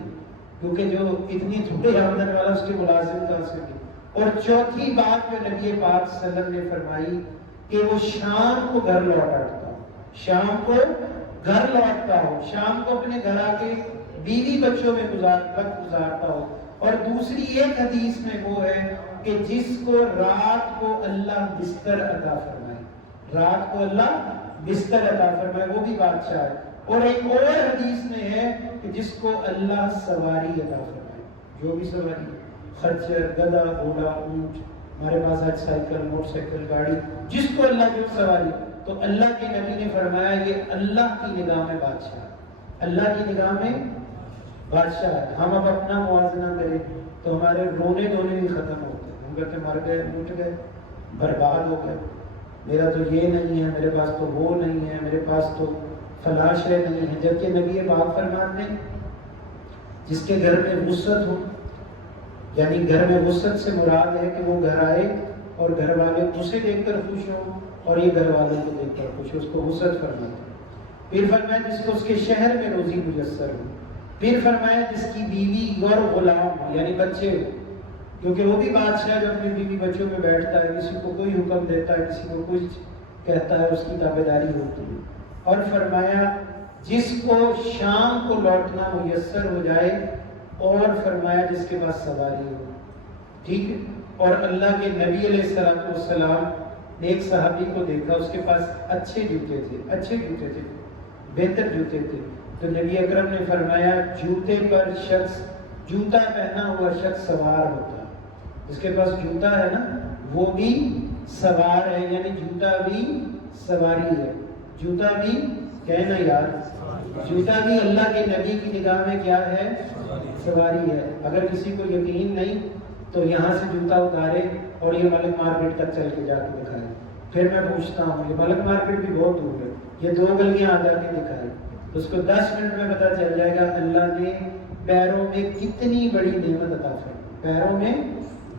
کیونکہ جو اتنی تھوڑی آمدن والا اس کے ملازم کا سے نہیں۔ اور چوتھی بات جو نبی پاک صلی اللہ علیہ وسلم نے فرمائی کہ وہ شام کو گھر لوٹتا ہو، شام کو گھر لوٹتا ہو، شام کو اپنے گھر آ کے بیوی بچوں میں وقت گزارتا ہو۔ اور دوسری ایک حدیث میں وہ ہے کہ جس کو رات کو اللہ بستر عطا فرمائے، رات کو اللہ بستر عطا فرمائے، وہ بھی بادشاہ ہے۔ اور ایک اور حدیث میں ہے کہ جس کو اللہ سواری عطا فرمائے، جو بھی سواری، خچر، گدھا، گھوڑا، اونٹ، ہمارے پاس آج سائیکل، موٹر سائیکل، گاڑی، جس کو اللہ جو سواری، تو اللہ کے نبی نے فرمایا یہ اللہ کی نگاہ میں بادشاہ، اللہ کی نگاہ میں بادشاہ ہے۔ ہم اب اپنا موازنہ کریں تو ہمارے رونے دھونے بھی ختم ہوتے ہیں، ہم کہتے مر گئے، لوٹ گئے، برباد ہو گئے، میرا تو یہ نہیں ہے، میرے پاس تو وہ نہیں ہے، میرے پاس تو فلاں شے نہیں ہے۔ جبکہ نبی پاک فرماتے ہیں جس کے گھر میں وسعت ہو، یعنی گھر میں وسعت سے مراد ہے کہ وہ گھر آئے اور گھر والے اسے دیکھ کر خوش ہوں اور یہ گھر والوں کو دیکھ کر خوش ہو، اس کو وسعت فرماتے ہیں۔ پھر فرمایا جس کو اس کے شہر میں روزی میسر ہو، پھر فرمایا جس کی بیوی اور غلام ہو، یعنی بچے ہو، کیونکہ وہ بھی بادشاہ جو اپنی بیوی بچوں میں بیٹھتا ہے، کسی کو کوئی حکم دیتا ہے، کسی کو کچھ کہتا ہے، اس کی تابعداری ہوتی ہے۔ اور فرمایا جس کو شام کو لوٹنا میسر ہو جائے، اور فرمایا جس کے پاس سواری ہو، ٹھیک ہے۔ اور اللہ کے نبی علیہ السلام نے ایک صحابی کو دیکھا، اس کے پاس اچھے جوتے تھے، بہتر جوتے تھے، تو نبی اکرم نے فرمایا جوتے پر شخص، جوتا پہنا ہوا شخص سوار ہوتا ہے، جس کے پاس جوتا ہے نا وہ بھی سوار ہے، یعنی جوتا بھی سواری ہے، جوتا بھی کہنا یار، جوتا بھی اللہ کے نبی کی نگاہ میں کیا ہے؟ سواری ہے۔ اگر کسی کو یقین نہیں تو یہاں سے جوتا اتارے اور یہ ملک مارکیٹ تک چل کے جا کے دکھائے، پھر میں پوچھتا ہوں یہ ملک مارکیٹ بھی بہت دور ہے، یہ 2 گلیاں آ جا کے دکھائے، اس کو 10 منٹ میں پتہ چل جائے گا اللہ نے پیروں میں کتنی بڑی نعمت عطا فرمائی، پیروں میں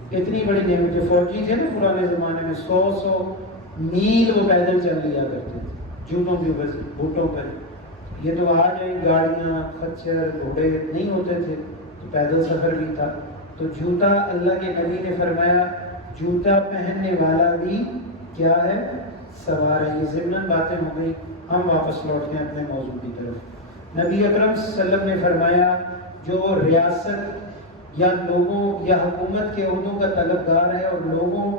کتنی بڑی نعمت۔ جو فوجی تھے نا پرانے زمانے میں 100 میل وہ پیدل چل لیا کرتے تھے جوتوں کے اوپر، گھٹوں پر۔ یہ تو آج گاڑیاں، خچر، گھوڑے نہیں ہوتے تھے تو پیدل سفر بھی تھا، تو جوتا اللہ کے نبی نے فرمایا جوتا پہننے والا بھی کیا ہے؟ سوار ہے۔ یہ ضمن باتیں ہو گئی، ہم واپس لوٹتے ہیں اپنے موضوع کی طرف۔ نبی اکرم صلی اللہ علیہ وسلم نے فرمایا جو ریاست یا لوگوں یا حکومت کے عہدوں کا طلبگار ہے اور لوگوں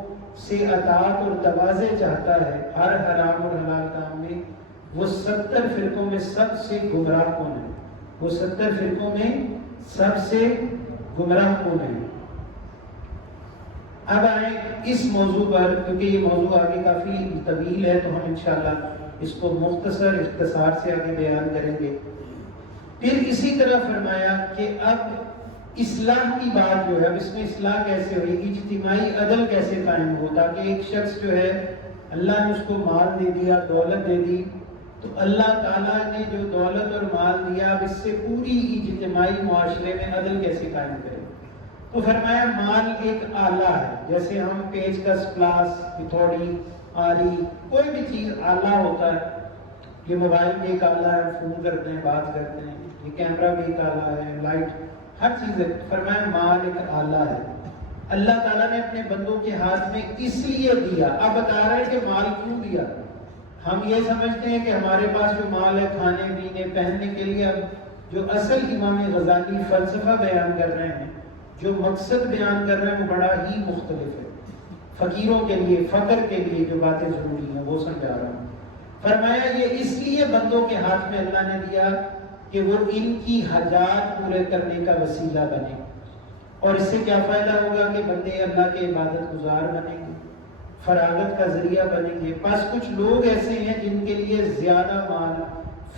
سے اطاعت اور تواضع چاہتا ہے ہر حرام اور حلال کام میں، وہ 70 فرقوں میں سب سے گمراہ کون ہے؟ وہ 70 فرقوں میں سب سے گمراہ کون ہے؟ اب آئیں اس موضوع پر، کیونکہ یہ موضوع آگے کافی طویل ہے تو ہم انشاءاللہ اس کو مختصر اختصار سے آگے بیان کریں گے۔ پھر اسی طرح فرمایا کہ اب اصلاح کی بات جو ہے، اب اس میں اصلاح کیسے ہوئی، اجتماعی عدل کیسے قائم ہو، تاکہ ایک شخص جو ہے اللہ نے اس کو مال دے دیا، دولت دے دی، تو اللہ تعالیٰ نے جو دولت اور مال دیا اب اس سے پوری اجتماعی معاشرے میں عدل کیسے قائم کرے۔ تو فرمایا مال ایک آلہ ہے، جیسے ہم پیچ کس، پلاس، ہتھوڑی، آری، کوئی بھی چیز آلہ ہوتا ہے۔ یہ موبائل بھی ایک آلہ ہے، فون کرتے ہیں، بات کرتے ہیں، یہ کیمرہ بھی ایک آلہ ہے، لائٹ، ہر چیز ہے۔ فرمایا مال ایک آلہ ہے، اللہ تعالیٰ نے اپنے بندوں کے ہاتھ میں اس لیے دیا۔ اب بتا رہے ہیں کہ مال کیوں دیا۔ ہم یہ سمجھتے ہیں کہ ہمارے پاس جو مال ہے کھانے پینے پہننے کے لیے، اب جو اصل امام غزالی فلسفہ بیان کر رہے ہیں، جو مقصد بیان کر رہے ہیں، وہ بڑا ہی مختلف ہے۔ فقیروں کے لیے، فقر کے لیے جو باتیں ضروری ہیں وہ سمجھا رہا ہوں۔ فرمایا یہ اس لیے بندوں کے ہاتھ میں اللہ نے دیا کہ وہ ان کی حاجات پورے کرنے کا وسیلہ بنے، اور اس سے کیا فائدہ ہوگا کہ بندے اللہ کے عبادت گزار بنیں گے، فراغت کا ذریعہ بنیں گے۔ بس کچھ لوگ ایسے ہیں جن کے لیے زیادہ مال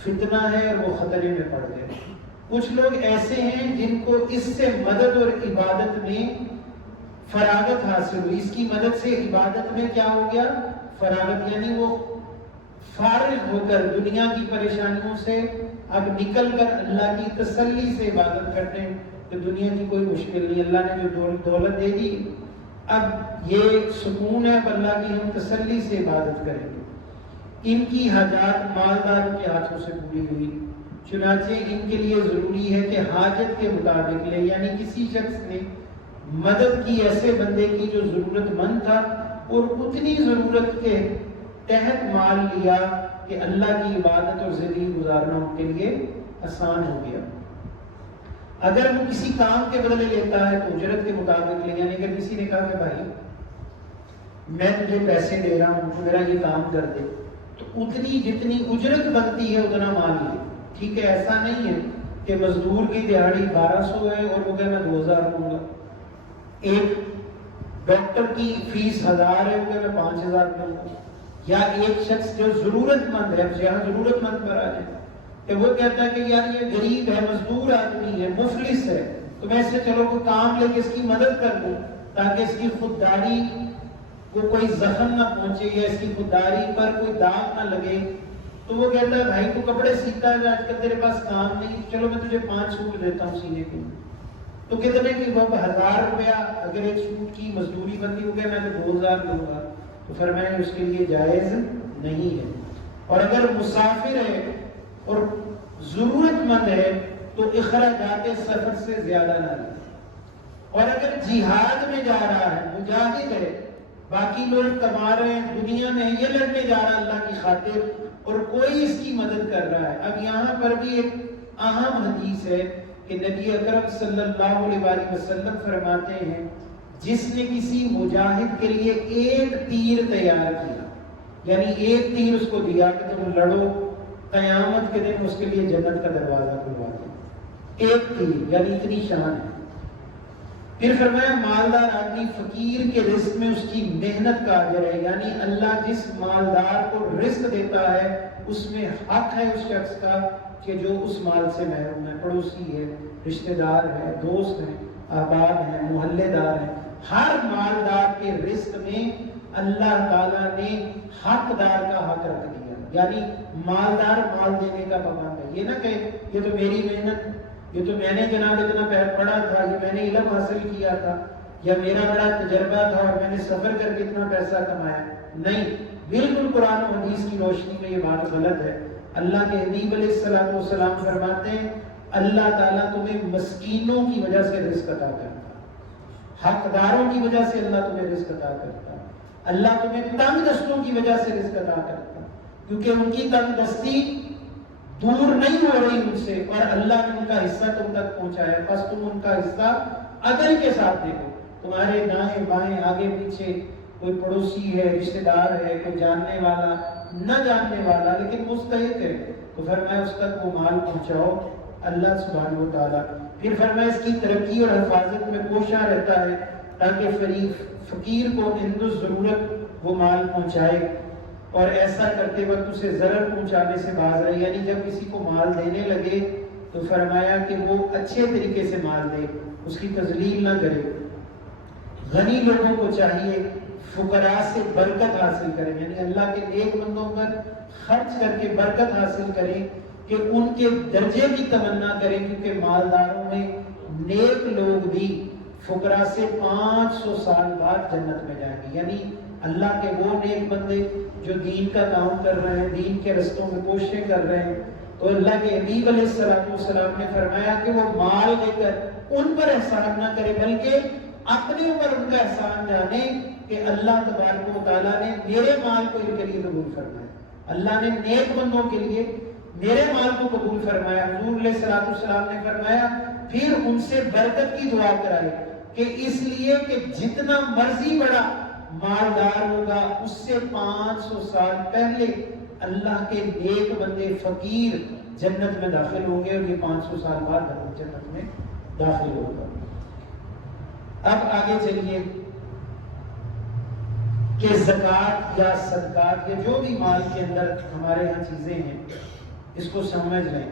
فتنہ ہے اور وہ خطرے میں پڑ گئے، کچھ لوگ ایسے ہیں جن کو اس سے مدد اور عبادت میں فراغت حاصل ہوئی، اس کی مدد سے عبادت میں کیا ہو گیا؟ فراغت، یعنی وہ فارغ ہو کر دنیا کی پریشانیوں سے اب نکل کر اللہ کی تسلی سے عبادت کرتے ہیں کہ دنیا کی کوئی مشکل نہیں، اللہ نے جو دولت دے دی اب یہ سکون ہے، اب اللہ کی ہم تسلی سے عبادت کریں گے۔ ان کی حاجات مالداروں کے ہاتھوں سے پوری ہوئی، چنانچہ ان کے لیے ضروری ہے کہ حاجت کے مطابق لے، یعنی کسی شخص نے مدد کی ایسے بندے کی جو ضرورت مند تھا اور اتنی ضرورت کے تحت مال لیا کہ اللہ کی عبادت اور زندگی گزارنا ان کے لیے آسان ہو گیا۔ اگر وہ کسی کام کے بدلے لیتا ہے تو اجرت کے مطابق لے، یعنی اگر کسی نے کہا کہ بھائی میں تجھے پیسے دے رہا ہوں تو میرا یہ کام کر دے، تو اتنی جتنی اجرت بنتی ہے اتنا مال لے، ٹھیک ہے؟ ایسا نہیں ہے کہ مزدور کی دیہاڑی 1200 ہے اور وہ کہ میں 2000 دوں گا، ایک ڈاکٹر کی فیس 1000 ہے وہ کہ میں 5000 دوں گا، یا ایک شخص جو ضرورت مند ہے، یہاں ضرورت مند پر آ جائے کہ وہ کہتا ہے کہ یار یہ غریب ہے، مزدور آدمی ہے، مفلس ہے، تو میں اس سے چلو کوئی کام لے کے اس کی مدد کر دوں تاکہ اس کی خودداری کو کوئی زخم نہ پہنچے یا اس کی خودداری پر کوئی داغ نہ لگے، تو وہ کہتا ہے بھائی تو کپڑے سیتا ہے، آج کل تیرے پاس کام نہیں، چلو میں تجھے 5 سوٹ دیتا ہوں سینے کے، تو کتنے کی؟ وہ 1000 روپیہ اگر ایک سوٹ کی مزدوری بنتی ہو گیا، میں تو 2000 دوں گا، تو فرمایا اس کے لیے جائز نہیں ہے۔ اور اگر مسافر ہے اور ضرورت مند ہے تو اخراجات سفر سے زیادہ نہ لے، اور اگر جہاد میں جا رہا ہے، مجاہد ہے، باقی لوگ کما رہے ہیں دنیا میں، یہ لڑنے جا رہا ہے اللہ کی خاطر اور کوئی اس کی مدد کر رہا ہے۔ اب یہاں پر بھی ایک اہم حدیث ہے کہ نبی اکرم صلی اللہ علیہ وسلم فرماتے ہیں جس نے کسی مجاہد کے لیے ایک تیر تیار کیا، یعنی ایک تیر اس کو دیا کہ تم لڑو، قیامت کے دن اس کے لیے جنت کا دروازہ کھلوا دیا، ایک تیر، یعنی اتنی شان ہے۔ پھر فرمایا مالدار آدمی فقیر کے رزق میں اس کی محنت کا اجر ہے، یعنی اللہ جس مالدار کو رزق دیتا ہے اس میں حق ہے اس شخص کا کہ جو اس مال سے محروم ہے، پڑوسی ہے، رشتہ دار ہے، دوست ہے، احباب ہیں، محلے دار ہیں، ہر مالدار کے رزق میں اللہ تعالیٰ نے حقدار کا حق رکھ دیا، یعنی مالدار مال دینے کا پابند ہے۔ یہ نہ کہ یہ تو میری محنت، یہ تو میں نے جناب اتنا پڑھا تھا، یہ میں نے علم حاصل کیا تھا، یا میرا بڑا تجربہ تھا اور میں نے سفر کر کے اتنا پیسہ کمایا، نہیں، بالکل قرآن و حدیث کی روشنی میں یہ بات غلط ہے۔ اللہ کے حبیب علیہ السلام فرماتے ہیں اللہ تعالیٰ تمہیں مسکینوں کی وجہ سے رزق عطا کرتا ہے، حقداروں کی وجہ سے اللہ تمہیں رزق عطا کرتا ہے، اللہ تمہیں تنگ دستوں کی وجہ سے رزق عطا کرتا ہے، کیونکہ ان کی تنگ دستی دور نہیں ہو رہی ان سے، اور اللہ نے ان کا حصہ تم تک پہنچایا، بس تم ان کا حصہ عدل کے ساتھ دے دو۔ تمہارے دائیں بائیں آگے پیچھے کوئی پڑوسی ہے، رشتہ دار ہے، کوئی جاننے والا نہ جاننے والا لیکن مستحق ہے، تو فرمایا اس تک وہ مال پہنچاؤ اللہ سبحانہ و تعالیٰ۔ پھر فرمایا اس کی ترقی اور حفاظت میں کوشاں رہتا ہے تاکہ فقیر کو عند ضرورت وہ مال پہنچائے، اور ایسا کرتے وقت اسے ضرر پہنچانے سے باز رہے، یعنی جب کسی کو مال دینے لگے تو فرمایا کہ وہ اچھے طریقے سے مال دے، اس کی تذلیل نہ کرے۔ غنی لوگوں کو چاہیے فقراء سے برکت حاصل کریں، یعنی اللہ کے نیک بندوں پر خرچ کر کے برکت حاصل کریں کہ ان کے درجے کی تمنا کریں، کیونکہ مالداروں میں نیک لوگ بھی فقراء سے 500 سال بعد جنت میں جائیں گے، یعنی اللہ کے وہ نیک بندے جو دین کا کام کر رہے ہیں، دین کے رستوں میں کوششیں کر رہے ہیں، تو اللہ کے حبیب علیہ السلام نے فرمایا کہ وہ مال لے کر ان پر احسان نہ کرے بلکہ اپنے اوپر ان کا احسان جانے کہ اللہ تبارک و تعالیٰ نے میرے مال کو ان کے لیے قبول فرمایا، اللہ نے نیک بندوں کے لیے میرے مال کو قبول فرمایا۔ حضور علیہ السلام نے فرمایا پھر ان سے برکت کی دعا کرائے کہ اس لیے کہ جتنا مرضی بڑا مالدار ہوگا اس سے 500 سال پہلے اللہ کے نیک بندے فقیر جنت میں داخل ہوں گے، اور یہ 500 سال بعد جنت میں داخل ہوگا۔ اب آگے چلیے کہ زکوٰۃ یا صدقات یا جو بھی مال کے اندر ہمارے ہاں چیزیں ہیں اس کو سمجھ لیں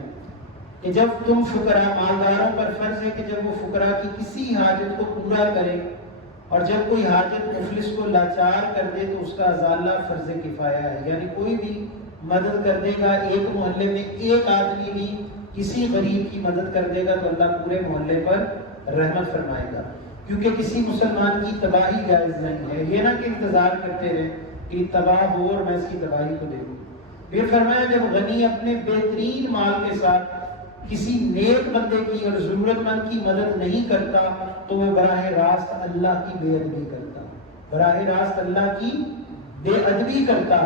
کہ جب تم فقراء، مالداروں پر فرض ہے کہ جب وہ فقراء کی کسی حاجت کو پورا کرے، اور جب کوئی حاجت مفلس کو لاچار کر دے تو اس کا ازالہ فرض کفایہ ہے، یعنی کوئی بھی مدد کر دے گا، ایک محلے میں ایک آدمی بھی کسی غریب کی مدد کر دے گا تو اللہ پورے محلے پر رحمت فرمائے گا، کیونکہ کسی مسلمان کی تباہی جائز نہیں ہے، یہ نہ کہ انتظار کرتے رہے کہ تباہ ہو اور میں اس کی تباہی کو دیکھوں۔ پھر فرمایا جب غنی اپنے بہترین مال کے ساتھ کسی نیک بندے کی اور ضرورت مند کی مدد نہیں کرتا تو وہ براہ راست اللہ کی بے ادبی کرتا، براہ راست اللہ کی بے ادبی کرتا،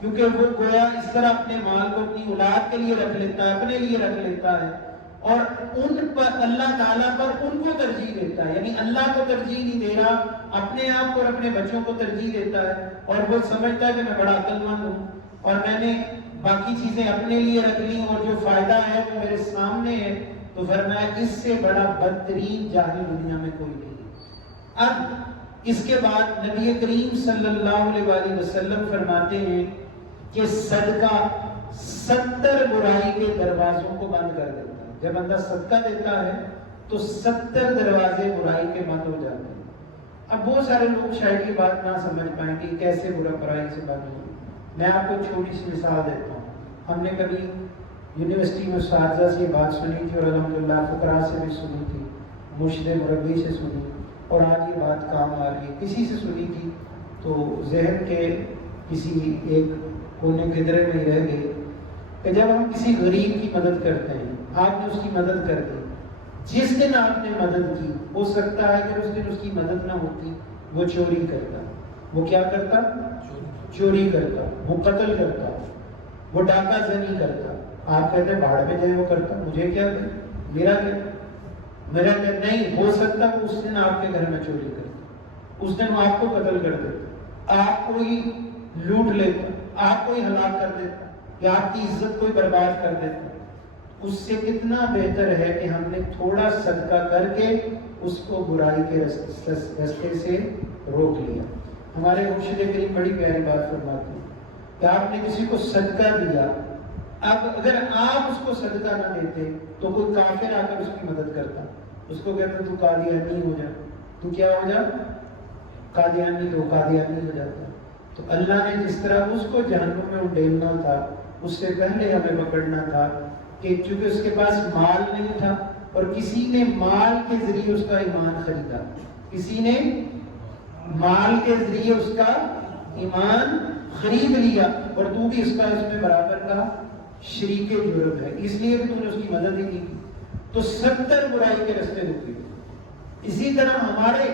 کیونکہ وہ گویا اس طرح اپنے مال کو اپنی اولاد کے لیے رکھ لیتا ہے، اپنے لیے رکھ لیتا ہے، اور ان پر اللہ تعالیٰ پر ان کو ترجیح دیتا ہے، یعنی اللہ کو ترجیح نہیں دے رہا، اپنے آپ کو اور اپنے بچوں کو ترجیح دیتا ہے، اور وہ سمجھتا ہے کہ میں بڑا عقل مند ہوں اور میں نے باقی چیزیں اپنے لیے رکھ لی اور جو فائدہ ہے وہ میرے سامنے ہے، تو فرمایا اس سے بڑا بدترین جاہل دنیا میں کوئی نہیں ہے۔ اب اس کے بعد نبی کریم صلی اللہ علیہ وآلہ وسلم فرماتے ہیں کہ صدقہ 70 برائی کے دروازوں کو بند کر دیتا ہے، جب بندہ صدقہ دیتا ہے تو 70 دروازے برائی کے بند ہو جاتے ہیں۔ اب بہت سارے لوگ شاید یہ بات نہ سمجھ پائیں کہ کیسے برائی سے بند ہو۔ میں آپ کو چھوٹی سی مثال دیتا ہوں، ہم نے کبھی یونیورسٹی میں اساتذہ سے یہ بات سنی تھی اور الحمدللہ فقراء سے بھی سنی تھی، مرشد مربی سے سنی، اور آج یہ بات کام آ رہی ہے۔ کسی سے سنی تھی تو ذہن کے کسی ایک کونے قدرے میں ہی رہ گئی کہ جب ہم کسی غریب کی مدد کرتے ہیں، آپ نے اس کی مدد کر دی، جس دن آپ نے مدد کی ہو سکتا ہے کہ اس دن اس کی مدد نہ ہوتی، وہ چوری کرتا، وہ کیا کرتا؟ چوری کرتا، وہ قتل کرتا، وہ ڈاکہ زنی کرتا۔ آپ کہتے ہیں بھاڑ میں جائے وہ کرتا، مجھے کیا ہے، میرا کیا نہیں ہو سکتا وہ اس دن آپ کے گھر میں چوری کرتا، اس دن وہ آپ کو قتل کر دیتا، آپ کو ہی لوٹ لیتا، آپ کو ہی ہلاک کر دیتا، یا آپ کی عزت کو ہی برباد کر دیتا۔ اس سے کتنا بہتر ہے کہ ہم نے تھوڑا صدقہ کر کے اس کو برائی کے رستے سے روک لیا۔ ہمارے مرشد کریم بڑی پیاری بات فرماتے ہیں کہ آپ نے کسی کو صدقہ دیا، اب اگر آپ اس کو صدقہ نہ دیتے تو کوئی کافر آ کر اس کی مدد کرتا، اس کو کہتا تو قادیانی ہو جا، تو کیا ہو جا؟ قادیانی ہو جاتا۔ تو اللہ نے جس طرح اس کو جہنم میں اڈیلنا تھا، اس سے پہلے ہمیں پکڑنا تھا کہ چونکہ اس کے پاس مال نہیں تھا اور کسی نے مال کے ذریعے اس کا ایمان خریدا، کسی نے مال کے ذریعے اس کا ایمان خرید لیا، اور تو بھی اس میں برابر کا شریک جرم ہے، اس لیے کہ تو نے اس کی مدد ہی نہیں کی، تو 70 برائی کے رستے رکے۔ اسی طرح ہمارے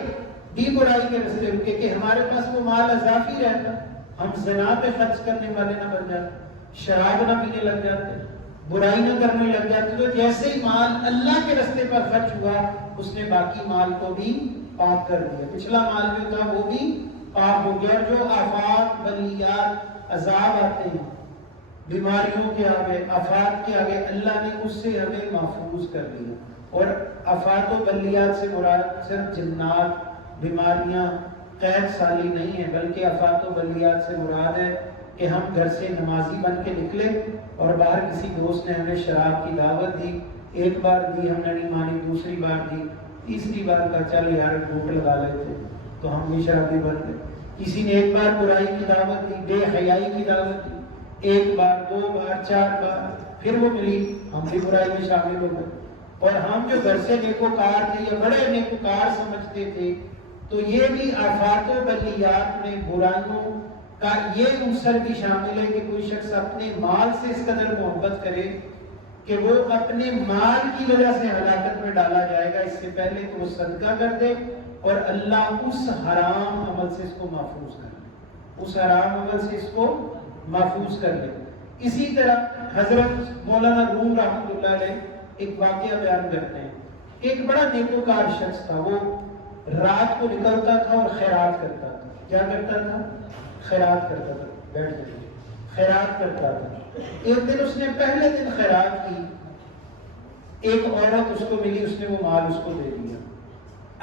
بھی برائی کے رستے رکے کہ ہمارے پاس وہ مال اضافی رہتا، ہم زنا پہ خرچ کرنے والے نہ بن جاتے، شراب نہ پینے لگ جاتے، برائی نہ کرنے لگ جاتے. تو جیسے ہی مال اللہ کے رستے پر خرچ ہوا اس نے باقی مال کو بھی پاک کر دیا. پچھلا مال جو تھا وہ بھی پاک ہو گیا. جو آفات بلیات عذاب آتے ہیں بیماریوں کے آگے آفات کے آگے اللہ نے اس سے ہمیں محفوظ کر لیا. اور آفات و بلیات سے مراد صرف جنات بیماریاں قید سالی نہیں ہے، بلکہ آفات و بلیات سے مراد ہے کہ ہم گھر سے نمازی بن کے نکلے اور باہر کسی دوست نے ہمیں شراب کی دعوت دی، ایک بار دی ہم نے نہیں مانی، دوسری بار دی، تیسری بار کا چل یار بھوک لگا لیتے تو ہم بھی شرابی بن گئے. کسی نے ایک بار برائی کی دعوت دی، بے حیائی کی دعوت دی، ایک بار دو بار چار بار پھر وہ ملی، ہم بھی برائی میں شامل ہو گئے. اور ہم جو گھر سے نیکوکار تھے یا بڑے نیکوکار سمجھتے تھے تو یہ بھی آفات و بلیات میں برائیوں کا یہ عنصر بھی شامل ہے کہ کوئی شخص اپنے مال سے اس قدر محبت کرے کہ وہ اپنے مال کی وجہ سے ہلاکت میں ڈالا جائے گا. اس سے پہلے تو وہ صدقہ کر دے اور اللہ اس حرام عمل سے اس کو محفوظ کر لے، اس حرام عمل سے اس کو محفوظ کر لے. اسی طرح حضرت مولانا روم رحمۃ اللہ علیہ ایک واقعہ بیان کرتے ہیں. ایک بڑا نیکوکار شخص تھا، وہ رات کو نکلتا تھا اور خیرات کرتا تھا. کیا کرتا تھا؟ خیرات کرتا تھا. بیٹھ جائیے. خیرات کرتا تھا. ایک دن اس نے پہلے دن خیرات کی، ایک عورت اس کو ملی، اس نے وہ مال اس کو دے دیا.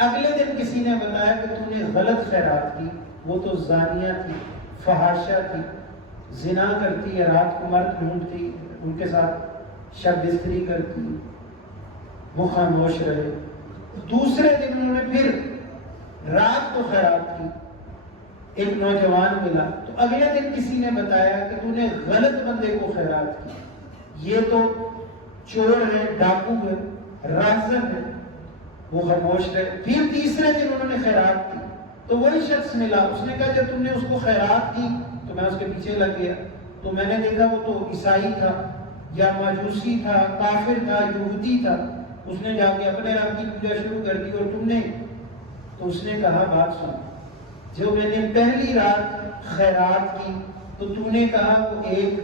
اگلے دن کسی نے بتایا کہ تو نے غلط خیرات کی، وہ تو زانیہ تھی، فحاشہ تھی، زنا کرتی ہے، رات کو مرد ڈھونڈتی، ان کے ساتھ شب بستری کرتی. وہ خاموش رہے. دوسرے دن انہوں نے پھر رات کو خیرات کی، ایک نوجوان ملا، تو اگلے دن کسی نے بتایا کہ تو نے غلط بندے کو خیرات کی، یہ تو چور ہے، ڈاکو ہے، رازق ہے. وہ خاموش رہے. پھر تیسرے دن انہوں نے خیرات کی تو وہی شخص ملا. اس نے کہا جب تم نے اس کو خیرات کی تو میں اس کے پیچھے لگ گیا، تو میں نے دیکھا وہ تو عیسائی تھا یا مجوسی تھا، کافر تھا، یہودی تھا. اس نے جا کے اپنے رب کی پوجا شروع کر دی. اور تم نے، تو اس نے کہا بات سن، جو میں نے پہلی رات خیرات کی تو تم نے کہا وہ ایک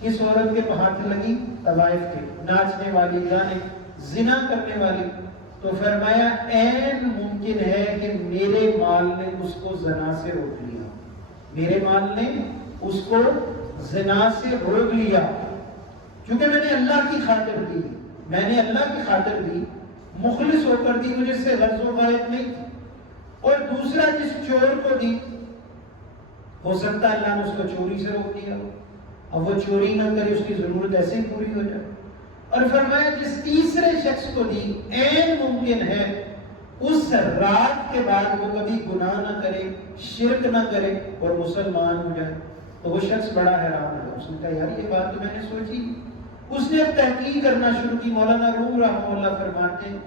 کس عورت کے ہاتھ لگی؟ طوائف کے، ناچنے والی، گانے، زنا کرنے والی. تو فرمایا عین ممکن ہے کہ میرے مال نے اس کو زنا سے روک لیا، میرے مال نے اس کو زنا سے روک لیا، کیونکہ میں نے اللہ کی خاطر دی، میں نے اللہ کی خاطر دی، مخلص ہو کر دی، مجھے سے غرض و غایت نہیں تھی. اور دوسرا جس چور کو دی، ہو سکتا ہے اللہ نے اس کو چوری سے روک دیا، اب وہ چوری نہ کرے، اس کی ضرورت ایسے ہی پوری ہو جائے. اور فرمایا جس تیسرے شخص کو دی عین ممکن ہے اس رات کے بعد وہ کبھی گناہ نہ کرے، شرک نہ کرے اور مسلمان ہو جائے. تو وہ شخص بڑا حیران ہے. اس نے کہا یار یہ بات تو میں نے سوچی. اس نے اب تحقیق کرنا شروع کی. مولانا روم رحمہ اللہ فرماتے ہیں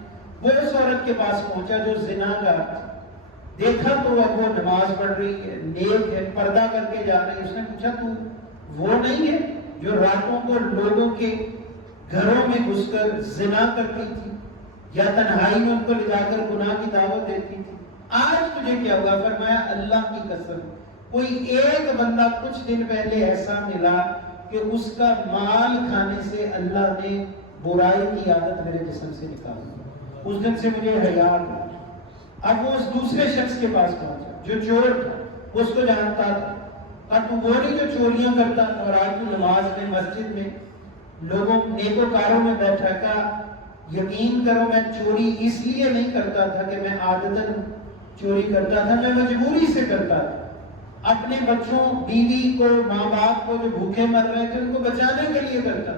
وہ اس عورت کے پاس پہنچا جو زنا کر دیکھا تو اب وہ نماز پڑھ رہی ہے، نیک ہے، پردہ کر کے جا رہی ہے. اس نے پوچھا تو وہ نہیں ہے جو راتوں کو لوگوں کے گھروں میں گھس کر زنا کرتی تھی یا تنہائی میں ان کو لے جا کر گناہ کی دعوت دیتی تھی؟ آج تجھے کیا ہوا؟ فرمایا اللہ کی قسم کوئی ایک بندہ کچھ دن پہلے ایسا ملا کہ اس کا مال کھانے سے اللہ نے برائی کی عادت میرے جسم سے نکالی. اس دن سے مجھے حیا ہوا. اب وہ اس دوسرے شخص کے پاس پہنچا جو چور تھا، وہ اس کو جانتا تھا. اب تو وہ نہیں جو چوریاں کرتا اور آج تو نماز میں مسجد میں لوگوں نیکوکاروں میں بیٹھا. کا یقین کرو میں چوری اس لیے نہیں کرتا تھا کہ میں عادتاً چوری کرتا تھا، میں مجبوری سے کرتا تھا. اپنے بچوں، بیوی کو، ماں باپ کو جو بھوکے مر رہے تھے ان کو بچانے کے لیے کرتا.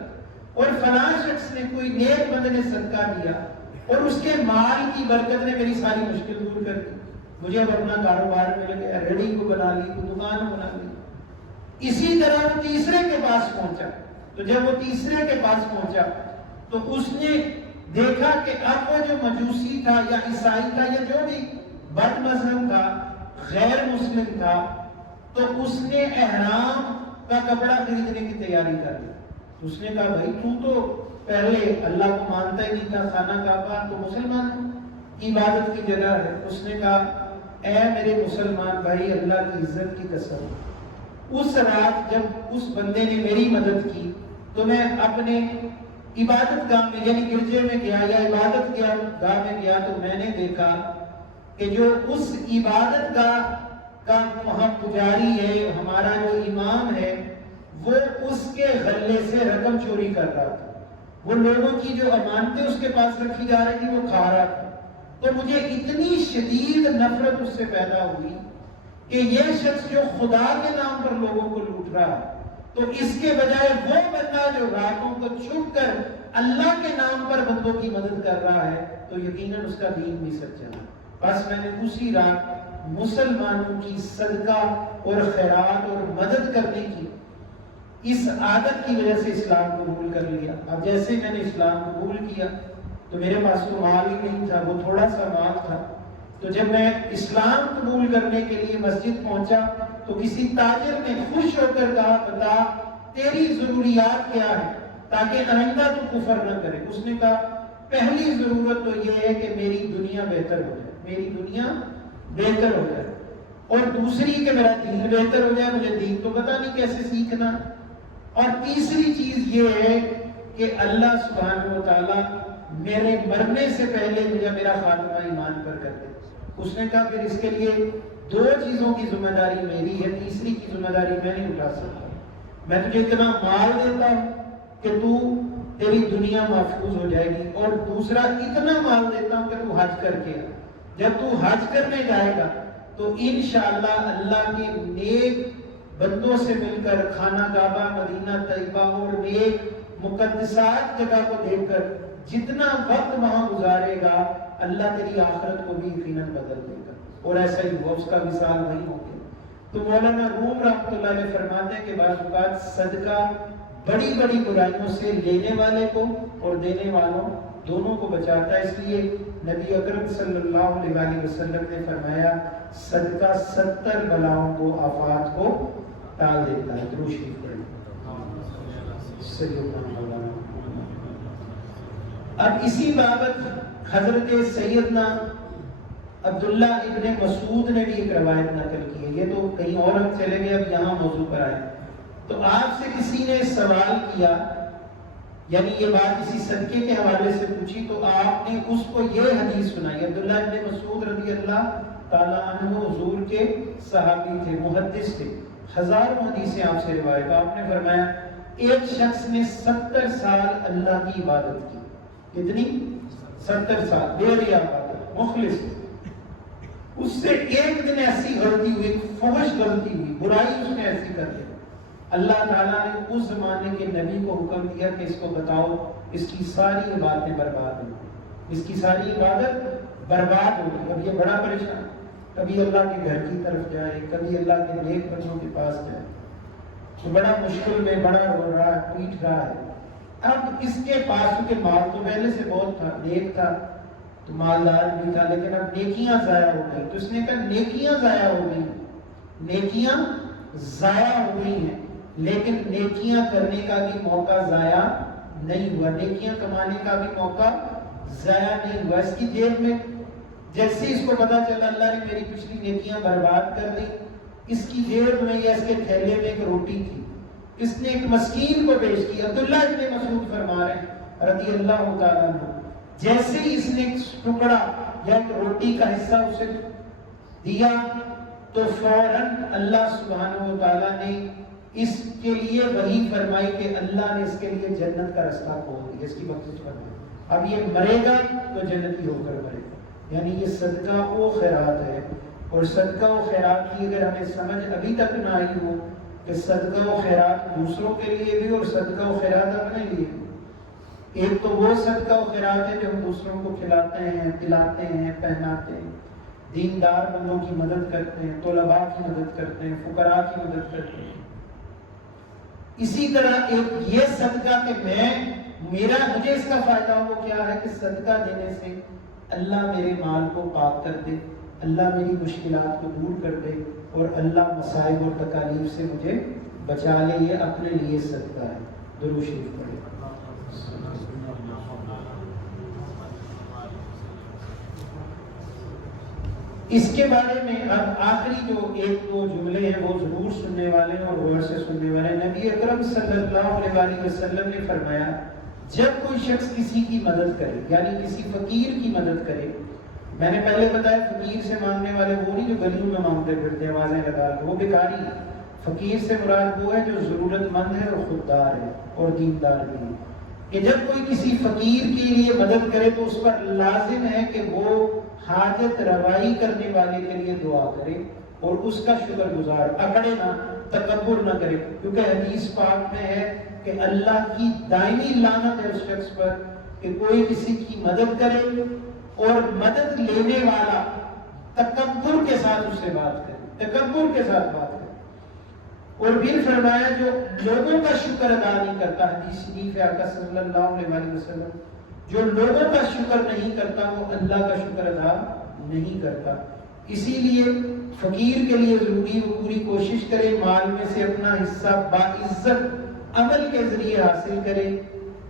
اور فلاں شخص نے، کوئی نیک بندے نے صدقہ دیا اور اس کے مال کی برکت نے میری ساری مشکل دور کر دی. مجھے اب اپنا کاروبار مل گیا، ریڈی کو بنا لی، کو دکان بنا لی. اسی طرح وہ تیسرے کے پاس پہنچا. تو جب وہ تیسرے کے پاس پہنچا تو اس نے دیکھا کہ اب وہ جو مجوسی تھا یا عیسائی تھا یا جو بھی بد مذہب تھا، غیر مسلم تھا، تو اس نے احرام کا کپڑا خریدنے کی تیاری کر لی. اس نے کہا بھائی تو پہلے اللہ کو مانتا ہی نہیں تھا، خانہ کعبہ تو مسلمان ہے، عبادت کی جگہ ہے۔ اس نے کہا اے میرے مسلمان بھائی، اللہ کی عزت کی قسم، اس رات جب اس بندے نے میری مدد کی تو میں اپنے عبادت گاہ میں یعنی گرجے میں گیا یا عبادت گاہ میں گیا تو میں نے دیکھا کہ جو اس عبادت گاہ کا وہاں پجاری ہے، ہمارا جو امام ہے، وہ اس کے غلے سے رقم چوری کر رہا تھا۔ وہ لوگوں کی جو امانتیں اس کے پاس رکھی جا رہی تھی وہ کھا رہا تھا۔ تو مجھے اتنی شدید نفرت اس سے پیدا ہوئی کہ یہ شخص جو خدا کے نام پر لوگوں کو لوٹ رہا ہے، تو اس کے بجائے وہ بندہ جو راتوں کو چھپ کر اللہ کے نام پر بندوں کی مدد کر رہا ہے، تو یقیناً اس کا دین بھی سچا ہے۔ بس میں نے اسی رات مسلمانوں کی صدقہ اور خیرات اور مدد کرنے کی اس عادت کی وجہ سے اسلام قبول کر لیا۔ اب جیسے میں نے اسلام قبول کیا تو میرے پاس تو مال ہی نہیں تھا، وہ تھوڑا سا مال تھا۔ تو جب میں اسلام قبول کرنے کے لیے مسجد پہنچا تو کسی تاجر نے خوش ہو کر کہا بتا تیری ضروریات کیا ہے تاکہ آئندہ تو کفر نہ کرے۔ اس نے کہا پہلی ضرورت تو یہ ہے کہ میری دنیا بہتر ہو جائے، میری دنیا بہتر ہو جائے، اور دوسری کہ میرا دین بہتر ہو جائے، مجھے دین تو پتہ نہیں کیسے سیکھنا، اور تیسری چیز یہ ہے کہ اللہ سبحانہ و تعالیٰ میرے مرنے سے پہلے مجھے میرا خاتمہ ایمان پر کر دے۔ اس نے کہا پھر اس کے لیے دو چیزوں کی ذمہ داری میری ہے، تیسری کی ذمہ داری میں نہیں اٹھا سکتا۔ میں تجھے اتنا مال دیتا ہوں کہ تیری دنیا محفوظ ہو جائے گی، اور دوسرا اتنا مال دیتا ہوں کہ تو حج کر کے جب تو حج کرنے جائے گا تو انشاءاللہ اللہ کے نیک بندوں سے مل کر خانہ کعبہ، مدینہ طیبہ اور نیک مقدسات جگہ کو دیکھ کر جتنا وقت وہاں گزارے گا اللہ تیری آخرت کو بھی یقیناً بدل دے گا۔ اور ایسا ہی ہوا، اس کا مثال وہی ہو گیا۔ تو مولانا روم رحمۃ اللہ علیہ فرماتے ہیں کہ بعض اوقات صدقہ بڑی بڑی برائیوں سے لینے والے کو اور دینے والوں دونوں کو بچاتا ہے۔ اس لیے نبی اکرم صلی اللہ علیہ وسلم نے فرمایا صدقہ 70 بلاؤں کو، آفات کو ٹال دیتا ہے۔ درود شریف پڑھیں۔ اب اسی بابت حضرت سیدنا عبداللہ ابن مسعود نے بھی ایک روایت نقل کی ہے۔ یہ تو کہیں اور ہم چلے گئے، اب یہاں موضوع پر آئے۔ تو آپ سے کسی نے سوال کیا، یعنی یہ بات کسی صدقے کے حوالے سے پوچھی، تو آپ نے اس کو یہ حدیث سنائی۔ عبداللہ ابن مسعود رضی اللہ تعالیٰ عنہ حضور کے صحابی تھے، محدث تھے، ہزاروں حدیثیں آپ سے روایت۔ آپ نے فرمایا ایک شخص نے 70 سال اللہ کی عبادت کی۔ کتنی؟ 70 سال بے ریا عبادت، مخلص۔ اس سے ایک دن ایسی غلطی ہوئی، فحش غلطی ہوئی، برائی اس نے ایسی کر دی، اللہ تعالیٰ نے اس زمانے کے نبی کو حکم دیا کہ اس کو بتاؤ اس کی ساری عبادتیں برباد ہوں، اس کی ساری عبادت برباد ہوگی۔ اب یہ بڑا پریشان، کبھی اللہ کے گھر کی طرف جائے، کبھی اللہ کے نیک بندوں کے پاس جائے، تو بڑا مشکل میں، بڑا رو رہا ہے، پیٹ رہا ہے۔ اب اس کے پاس کیونکہ مال تو پہلے سے بہت تھا، نیک تھا، تو مالدار بھی تھا، لیکن اب نیکیاں ضائع ہو گئی۔ تو اس نے کہا نیکیاں ضائع ہو گئی، نیکیاں ضائع ہو گئی ہیں، لیکن نیکیاں کرنے کا بھی موقع ضائع نہیں ہوا، نیکیاں کمانے کا بھی موقع ضائع نہیں ہوا۔ اس کی جیب میں جیسے اس کو پتا چلا اللہ نے میری پچھلی نیکیاں برباد کر دی، اس کی جیب میں یا اس کے تھیلے میں ایک روٹی تھی، اس نے ایک مسکین کو پیش کی۔ عبداللہ ابن مسعود فرما رہے ہیں رضی اللہ تعالیٰ عنہ، جیسے ہی اس نے ایک ٹکڑا یا ایک روٹی کا حصہ اسے دیا تو فوراً اللہ سبحانہ و تعالیٰ نے اس کے لیے وحی فرمائی کہ اللہ نے اس کے لیے جنت کا رستہ کھول دیا، اس کی بخشش فرمائی۔ اب یہ مرے گا تو جنتی ہو کر مرے گا۔ یعنی یہ صدقہ و خیرات ہے، اور صدقہ و خیرات کی اگر ہمیں سمجھ ابھی تک نہ آئی ہو کہ صدقہ و خیرات دوسروں کے لیے بھی اور صدقہ و خیرات اپنے لیے بھی، ایک تو وہ صدقہ و خیرات ہے جو ہم دوسروں کو کھلاتے ہیں، پلاتے ہیں، پہناتے ہیں، دیندار بندوں کی مدد کرتے ہیں، طلباء کی مدد کرتے ہیں، فقراء کی مدد کرتے ہیں۔ اسی طرح ایک یہ صدقہ کہ مجھے اس کا فائدہ وہ کیا ہے کہ صدقہ دینے سے اللہ میرے مال کو پاک کر دے، اللہ میری مشکلات کو دور کر دے، اور اللہ مصائب اور تکالیف سے مجھے بچا لے، یہ اپنے لیے صدقہ ہے۔ درود شریف پڑھیں۔ اس کے بارے میں اب آخری جو ایک دو جملے ہیں وہ ضرور سننے والے ہیں اور غور سے سننے والے ہیں۔ نبی اکرم صلی اللہ علیہ وسلم نے فرمایا جب کوئی شخص کسی کی مدد کرے، یعنی کسی فقیر کی مدد کرے، میں نے پہلے بتایا فقیر سے مانگنے والے وہ نہیں جو گلیوں میں مانگتے پھرتے ہیں آوازیں لگا کے، وہ بیکاری ہے۔ فقیر سے مراد وہ ہے جو ضرورت مند ہے اور خوددار ہے اور دیندار بھی ہے، کہ جب کوئی کسی فقیر کے لیے مدد کرے تو اس پر لازم ہے کہ وہ حاجت روائی کرنے والے کے لیے دعا کرے اور اس کا شکر گزار، اکڑے نہ، تکبر نہ کرے، کیونکہ حدیث پاک میں ہے کہ اللہ کی دائمی لعنت ہے اس شخص پر کہ کوئی کسی کی مدد کرے اور مدد لینے والا تکبر کے ساتھ اس سے بات کرے، تکبر کے ساتھ بات کرے۔ اور پھر فرمایا جو لوگوں کا شکر ادا نہیں کرتا، حدیث شریف ہے آقا صلی اللہ علیہ وسلم، جو لوگوں کا شکر نہیں کرتا وہ اللہ کا شکر ادا نہیں کرتا۔ اسی لیے فقیر کے لیے ضروری وہ پوری کوشش کرے مال میں سے اپنا حصہ باعزت عمل کے ذریعے حاصل کرے،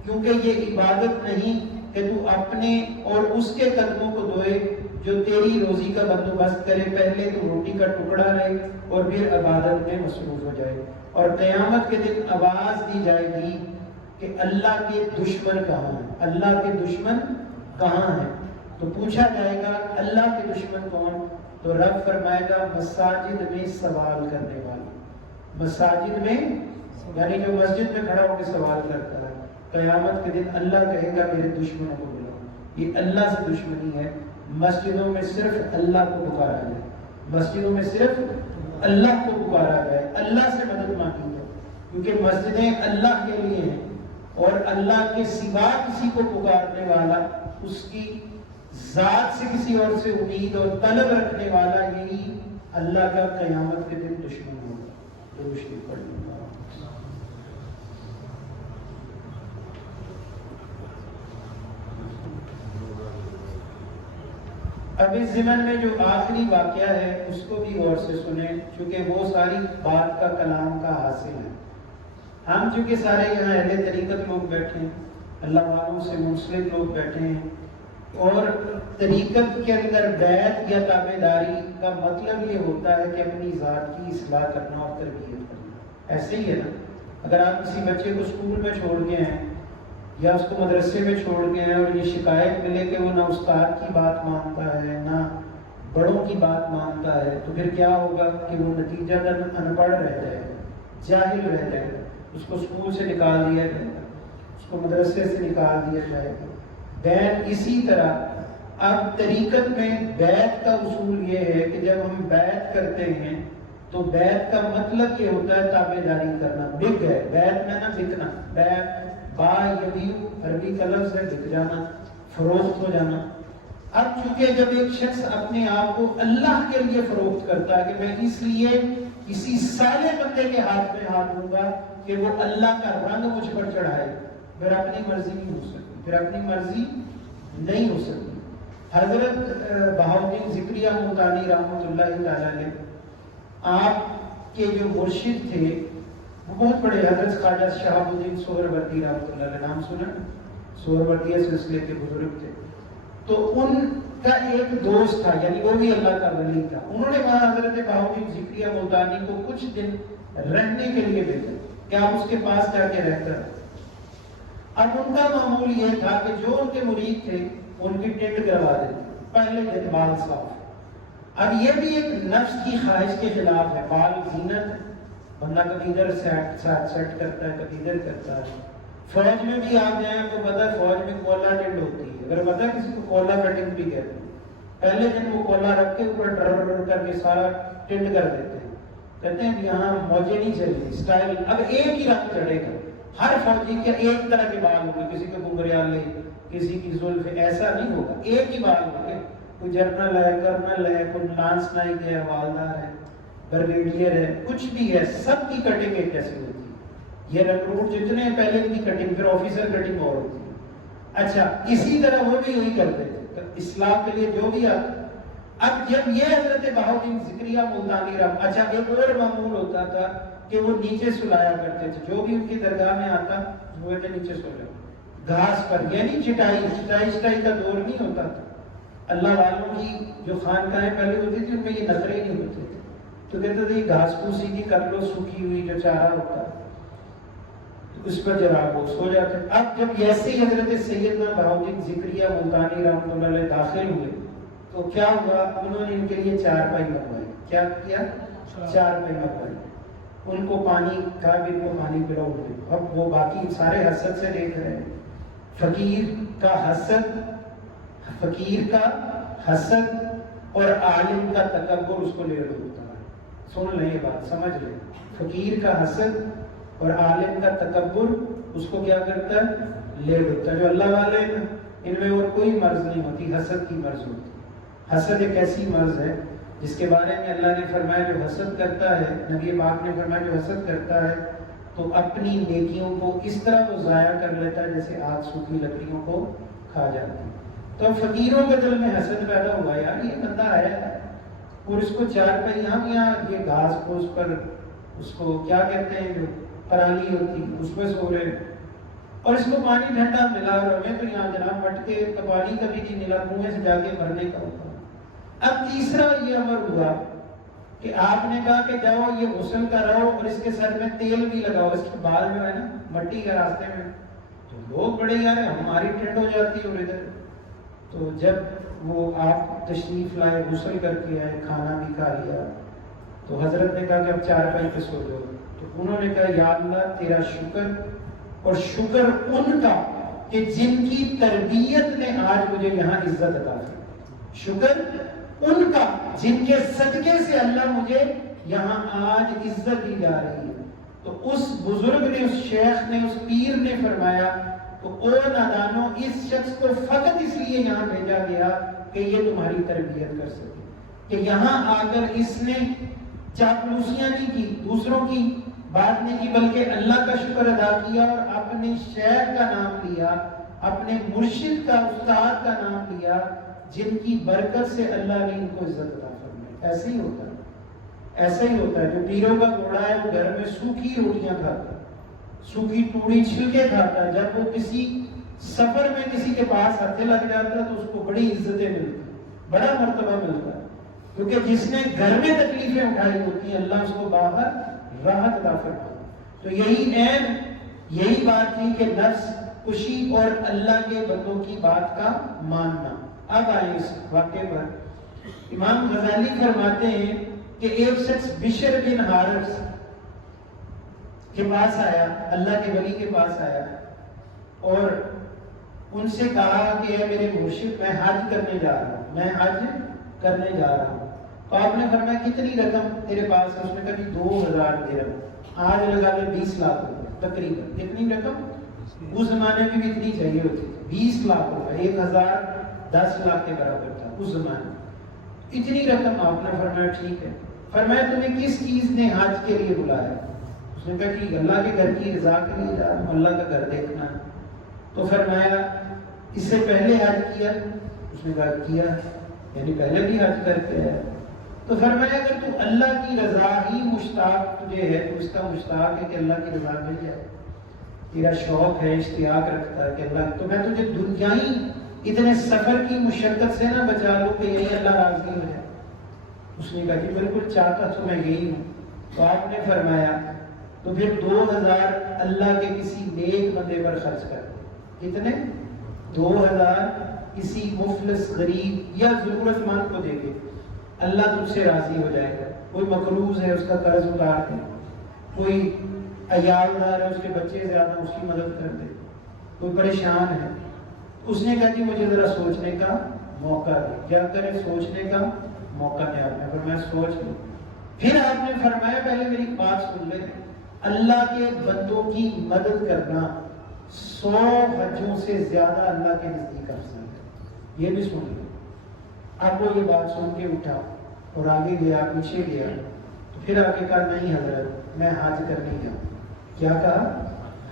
کیونکہ یہ عبادت نہیں کہ تو اپنے اور اس کے قدموں کو دھوئے جو تیری روزی کا بندوبست کرے، پہلے تو روٹی کا ٹکڑا رہے اور پھر عبادت میں مصروف ہو جائے، اور قیامت کے دن آواز دی جائے گی کہ اللہ کے دشمن کہاں ہیں، اللہ کے دشمن کہاں ہیں؟ تو پوچھا جائے گا اللہ کے دشمن کون؟ تو رب فرمائے گا مساجد میں سوال کرنے والے، مساجد میں یعنی جو مسجد میں کھڑا ہو کے سوال کرتا ہے۔ قیامت کے دن اللہ کہے گا میرے دشمنوں کو بلاؤ، یہ اللہ سے دشمنی ہے۔ مسجدوں میں صرف اللہ کو پکارا جائے، مسجدوں میں صرف اللہ کو پکارا جائے، اللہ سے مدد مانگی جائے، کیونکہ مسجدیں اللہ کے لیے ہیں اور اللہ کے سوا کسی کو پکارنے والا، اس کی ذات سے کسی اور سے امید اور طلب رکھنے والا، یہی اللہ کا قیامت کے دن دشمن ہوگا۔ درود شریف پڑھ لیں۔ اب اس ضمن میں جو آخری واقعہ ہے اس کو بھی غور سے سنیں، چونکہ وہ ساری بات کا کلام کا حاصل ہے۔ ہم چونکہ سارے یہاں اہل طریقت لوگ بیٹھے ہیں، اللہ والوں سے منسلک لوگ بیٹھے ہیں، اور طریقت کے اندر بیعت یا تابعداری کا مطلب یہ ہوتا ہے کہ اپنی ذات کی اصلاح کرنا اور تربیت کرنا۔ ایسے ہی ہے نا، اگر آپ کسی بچے کو اسکول میں چھوڑ گئے ہیں یا اس کو مدرسے میں چھوڑ گئے ہیں اور یہ شکایت ملے کہ وہ نہ استاد کی بات مانتا ہے نہ بڑوں کی بات مانتا ہے، تو پھر کیا ہوگا کہ وہ نتیجہ ان پڑھ رہ جائے گا، جاہل رہ جائے گا، اس کو اسکول سے نکال دیا جائے گا، اس کو مدرسے سے نکال دیا جائے گا۔ بیعت اسی طرح، اب طریقت میں بیعت کا اصول یہ ہے کہ جب ہم بیعت کرتے ہیں تو بیعت کا مطلب یہ ہوتا ہے تابعداری کرنا، بک ہے، بیعت میں نہ بکنا، بیعت با یبیو عربی کا لفظ ہے، بک جانا، فروخت ہو جانا۔ اب چونکہ جب ایک شخص اپنے آپ کو اللہ کے لیے فروخت کرتا ہے کہ میں اس لیے کسی صالح بندے کے ہاتھ میں ہاتھ دوں گا کہ وہ اللہ کا رنگ مجھ پر چڑھائے، پھر اپنی مرضی نہیں ہو سکتی، پھر اپنی مرضی نہیں ہو سکتی۔ حضرت بہاؤالدین ذکریہ ملتانی رحمۃ اللہ تعالی علیہ، آپ کے جو مرشد تھے وہ بہت بڑے حضرت خواجہ شہاب الدین سہروردی رحمۃ اللہ علیہ، نام سنا؟ سہروردیہ سلسلے کے بزرگ تھے۔ تو ان کا ایک دوست تھا، یعنی وہ بھی اللہ کا ولی تھا، انہوں نے وہاں حضرت بہاؤالدین ذکریہ ملتانی کو کچھ دن رہنے کے لیے بھیجا کہ آپ اس کے پاس جا کے رہ کر۔ اب ان کا معمول یہ تھا کہ جو ان کے مرید تھے ان کی ٹینٹ کروا دیتے، پہلے دن بال صاف۔ اب یہ بھی ایک نفس کی خواہش کے خلاف ہے، بال زینت ہے، بندہ کبھی ادھر سیٹ کرتا ہے کبھی ادھر کرتا ہے۔ فوج میں بھی آپ جائیں تو پتہ ہے فوج میں کولا ٹینٹ ہوتی ہے، اگر پتہ ہے کسی کو کولا کٹنگ بھی کہتے ہیں، پہلے دن وہ کولا رکھ کے اوپر ڈر کر کے سارا ٹینٹ کر دیتے ہیں، کہتے ہیں یہاں موجیں نہیں چل رہی، اسٹائل اب ایک ہی رنگ چڑھے گا، ہر فوجی کے ایک طرح کے بال ہوں گے، کسی کے گنگریالے، کسی کی زلف، ایسا نہیں ہوگا، ایک ہی بال ہوں گے، کوئی جرنل ہے، کرنل ہے، کوئی لانس نائک ہے، حوالدار ہے، بریگیڈیئر ہے، کچھ بھی ہے، سب کی کٹنگ ایک جیسی ہوتی ہے۔ یہ ریکروٹ جتنے ہیں پہلے کی کٹنگ، پھر آفیسر کٹنگ اور ہوتی ہے۔ اچھا اسی طرح وہ بھی یہی کرتے تھے اصلاح کے لیے جو بھی آتا۔ اب جب یہ حضرت بہاؤالدین ذکریہ ملتانی رحمۃ، اچھا ایک اور معمول ہوتا تھا کہ وہ نیچے سلایا کرتے تھے، جو بھی ان کی درگاہ میں آتا وہ نیچے سو جاتا گھاس پر، یعنی چٹائی کا دور نہیں ہوتا تھا۔ اللہ والوں کی جو خانقاہیں پہلے ہوتی تھی ان میں یہ نخرے نہیں ہوتے تھے، تو کہتے تھے گھاس پھوسی کی کر لو، سوکھی ہوئی جو چارہ ہوتا ہے اس پر جب آپ سو جاتے۔ اب جب ایسے ہی حضرت سیدنا بہاؤالدین زکریا ملتانی رحمۃ اللہ علیہ داخل ہوئے تو کیا ہوا، انہوں نے ان کے لیے چارپائی لگوائی۔ کیا کیا؟ چارپائی لگوائی، ان کو پانی کہا بھی ان کو پانی پلاؤ۔ اب وہ باقی سارے حسد سے دیکھ رہے ہیں، فقیر کا حسد، فقیر کا حسد اور عالم کا تکبر اس کو لے ڈوبتا ہے۔ سن لیں یہ بات، سمجھ لیں، فقیر کا حسد اور عالم کا تکبر اس کو کیا کرتا ہے؟ لے ڈوبتا ہے۔ جو اللہ والے ہیں ان میں اور کوئی مرض نہیں ہوتی، حسد کی مرض ہوتی۔ حسد ایک ایسی مرض ہے جس کے بارے میں اللہ نے فرمایا جو حسد کرتا ہے، نبی پاک نے فرمایا جو حسد کرتا ہے تو اپنی نیکیوں کو اس طرح وہ ضائع کر لیتا ہے جیسے آگ سوکھی لکڑیوں کو کھا جاتی ہے۔ تو اب فقیروں کے دل میں حسد پیدا ہوا، یار یہ بندہ آیا ہے اور اس کو چار پہ یہاں یہ گھاس پھوس پر اس کو کیا کہتے ہیں جو پرالی ہوتی اس پہ سو رہے اور اس کو پانی ٹھنڈا ملا اور ہمیں تو یہاں جناب مٹ کے پانی کبھی نہیں ملا، کنویں سے جا کے بھرنے کا ہوتا۔ اب تیسرا یہ امر ہوا کہ آپ نے کہا کہ جاؤ یہ غسل کراؤ اور اس کے سر میں تیل بھی لگاؤ، اس کے بال جو ہے نا مٹی کے راستے میں، تو لوگ بڑے یار ہماری ٹھنڈ ہو جاتی ہے اور ادھر۔ تو جب وہ آپ تشریف لائے، غسل کر کے آئے، کھانا بھی کھا لیا، تو حضرت نے کہا کہ اب چارپائی پہ سو جاؤ۔ تو انہوں نے کہا یا اللہ تیرا شکر اور شکر ان کا کہ جن کی تربیت نے آج مجھے یہاں عزت عطا کی، شکر ان کا جن کے صدقے سے اللہ مجھے یہاں آج عزت دی جا رہی ہے۔ تو اس بزرگ نے، اس شیخ نے، اس پیر نے فرمایا تو او نادانو، اس شخص کو فقط اس لیے یہاں بھیجا گیا کہ یہ تمہاری تربیت کر سکے، کہ یہاں آ کر اس نے چاپلوسیاں نہیں کی، دوسروں کی بات نہیں کی، بلکہ اللہ کا شکر ادا کیا اور اپنے شیخ کا نام لیا، اپنے مرشد کا، استاد کا نام لیا، جن کی برکت سے اللہ نے ان کو عزت عطا فرمائی۔ ایسے ہی ہوتا ہے، ایسا ہی ہوتا ہے۔ جو پیروں کا گھوڑا ہے وہ گھر میں سوکھی روٹیاں کھاتا ہے، سوکھی ٹوڑی چھلکے کھاتا ہے، جب وہ کسی سفر میں کسی کے پاس ہاتھے لگ جاتا ہے تو اس کو بڑی عزتیں ملتی ہیں، بڑا مرتبہ ملتا ہے، کیونکہ جس نے گھر میں تکلیفیں اٹھائی ہوتی ہیں اللہ اس کو باہر راحت عطا فرماتا ہے۔ تو یہی بات تھی کہ نفس کشی اور اللہ کے بندوں کی بات کا ماننا۔ اب آئے اس واقعے پر، امام غزالی فرماتے ہیں کہ ایک شخص بشر بن حارث کے پاس آیا، اللہ کے ولی کے پاس آیا اور ان سے کہا کہ اے میرے مرشد میں حج کرنے جا رہا ہوں، میں حج کرنے جا رہا ہوں۔ تو آپ نے فرمایا کتنی رقم تیرے پاس ہے؟ اس نے کہا کہ 2000 درہم، آج لگا لے 20 لاکھ روپے تقریباً۔ کتنی رقم؟ اس زمانے میں بھی اتنی چاہیے ہوتی تھی، 20 لاکھ روپے، 1000 10 لاکھ کے برابر تھا اس زمانے میں۔ اتنی رقم آپ نے فرمایا ٹھیک ہے۔ فرمایا تمہیں کس چیز نے حج کے لیے بلایا؟ اس نے کہا کہ اللہ کے گھر کی رضا کے لیے جا رہا ہوں، اللہ کا گھر دیکھنا ہے۔ تو فرمایا اس سے پہلے حج کیا؟ اس نے کہا کیا، یعنی پہلے بھی حج کر کے آیا۔ تو فرمایا اگر تو اللہ کی رضا ہی مشتاق تجھے ہے، تو اس کا مشتاق ہے کہ اللہ کی رضا مل جائے، تیرا شوق ہے، اشتیاق رکھتا ہے کہ اللہ، تو میں تجھے دنیائی اتنے سفر کی مشقت سے نہ بچا لوں کہ یہی اللہ راضی ہو جائے۔ اس نے کہا کہ بالکل چاہتا تو میں یہی ہوں۔ تو آپ نے فرمایا تو پھر 2000 اللہ کے کسی نیک بندے پر خرچ کر دے۔ کتنے؟ 2000 کسی مفلس غریب یا ضرورت مند کو دے دے، اللہ تجھ سے راضی ہو جائے گا۔ کوئی مقروض ہے اس کا قرض اتار دے، کوئی عیالدار ہے اس کے بچے زیادہ اس کی مدد کر دے، کوئی پریشان ہے۔ اس نے کہا کہ مجھے ذرا سوچنے کا موقع دے۔ کیا کرے؟ سوچنے کا موقع دے۔ آپ نے فرمایا سوچ لو۔ پھر آپ نے فرمایا پہلے میری بات سن لے، اللہ کے بندوں کی مدد کرنا 100 حجوں سے زیادہ اللہ کے نزدیک افضل ہے۔ یہ بھی سن لو۔ اب وہ یہ بات سن کے اٹھا اور آگے گیا، پیچھے گیا، تو پھر آگے کہا نہیں حضرت میں حج کرنے جاؤں۔ کیا کہا؟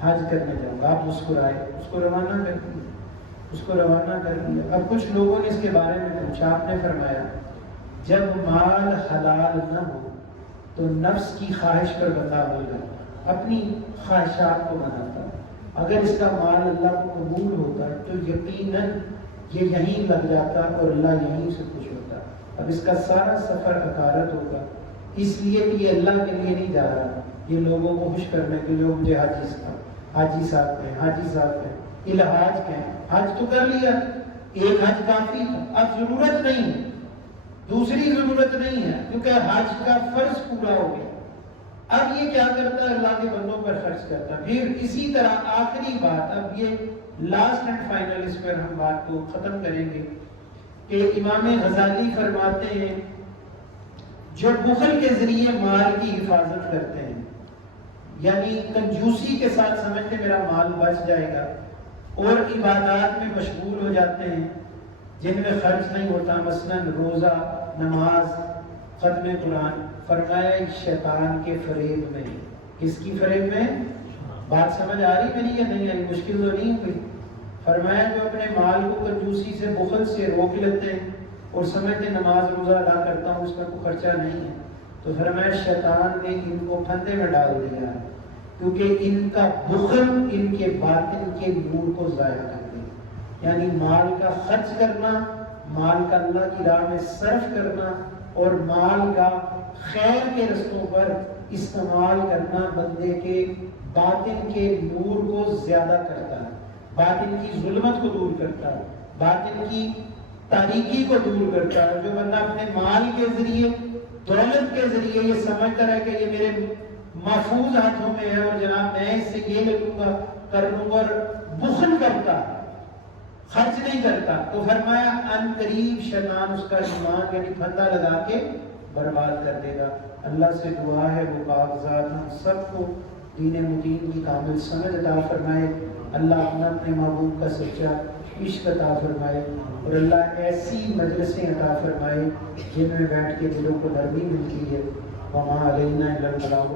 حج کرنے جاؤں گا۔ آپ مسکرائے، اس کو روانہ کر دیا، اس کو روانہ کر دیا۔ اب کچھ لوگوں نے اس کے بارے میں پوچھا، آپ نے فرمایا جب مال حلال نہ ہو تو نفس کی خواہش پر بندہ عمل کرتا، اپنی خواہشات کو بناتا۔ اگر اس کا مال اللہ کو قبول ہوتا ہے تو یقیناً یہ یہیں لگ جاتا اور اللہ یہیں سے خوش ہوتا. اب اس کا سارا سفر عقارت ہوگا، اس لیے کہ یہ اللہ کے لیے نہیں جا رہا، یہ لوگوں کو خوش کرنے کے لیے مجھے حاجی صاحب کہیں، الحاج کہیں. حج تو کر لیا، ایک حج کافی، اب ضرورت نہیں ہے، دوسری ضرورت نہیں ہے، کیونکہ حج کا فرض پورا ہو گیا. اب یہ کیا کرتا ہے؟ اللہ کے بندوں پر خرچ کرتا ہے. پھر اسی طرح آخری بات، اب یہ لاسٹ اینڈ فائنل، اس پر ہم بات کو ختم کریں گے کہ امام غزالی فرماتے ہیں جو بخل کے ذریعے مال کی حفاظت کرتے ہیں، یعنی کنجوسی کے ساتھ سمجھتے میرا مال بچ جائے گا، اور عبادات میں مشغول ہو جاتے ہیں جن میں خرچ نہیں ہوتا، مثلا روزہ، نماز، ختم قرآن، فرمایا شیطان کے فریب میں. کس کی فریب میں؟ بات سمجھ آ رہی میری یا نہیں آئی؟ مشکل تو نہیں ہوئی؟ فرمایا جو اپنے مال کو کنجوسی سے، بخل سے روک لیتے ہیں اور سمجھتے نماز روزہ ادا کرتا ہوں، اس کا کوئی خرچہ نہیں ہے، تو فرمایا شیطان نے ان کو پھندے میں ڈال دیا ہے، کیونکہ ان کا بخل ان کے باطن کے نور کو ضائع کر دے. یعنی مال کا خرچ کرنا، مال کا اللہ کی راہ میں صرف کرنا اور مال کا خیر کے رستوں پر استعمال کرنا بندے کے باطن کے نور کو زیادہ کرتا ہے، باطن کی ظلمت کو دور کرتا ہے، باطن کی تاریکی کو دور کرتا ہے. جو بندہ اپنے مال کے ذریعے، دولت کے ذریعے یہ سمجھتا ہے کہ یہ میرے محفوظ ہاتھوں میں ہے اور جناب میں اس سے یہ لے لوں گا، کر لوں گا، اور بخل کرتا، خرچ نہیں کرتا، تو فرمایا ان قریب شیطان اس کا ایمان یعنی پھندا لگا کے برباد کر دے گا. اللہ سے دعا ہے وہ کاغذات ہم سب کو دین متین کی کامل سمجھ عطا فرمائے. اللہ اپنے محبوب کا سچا عشق عطا فرمائے، اور اللہ ایسی مجلسیں عطا فرمائے جن میں بیٹھ کے دلوں کو نرمی ملتی ہے. وما علینا الا البلاغ.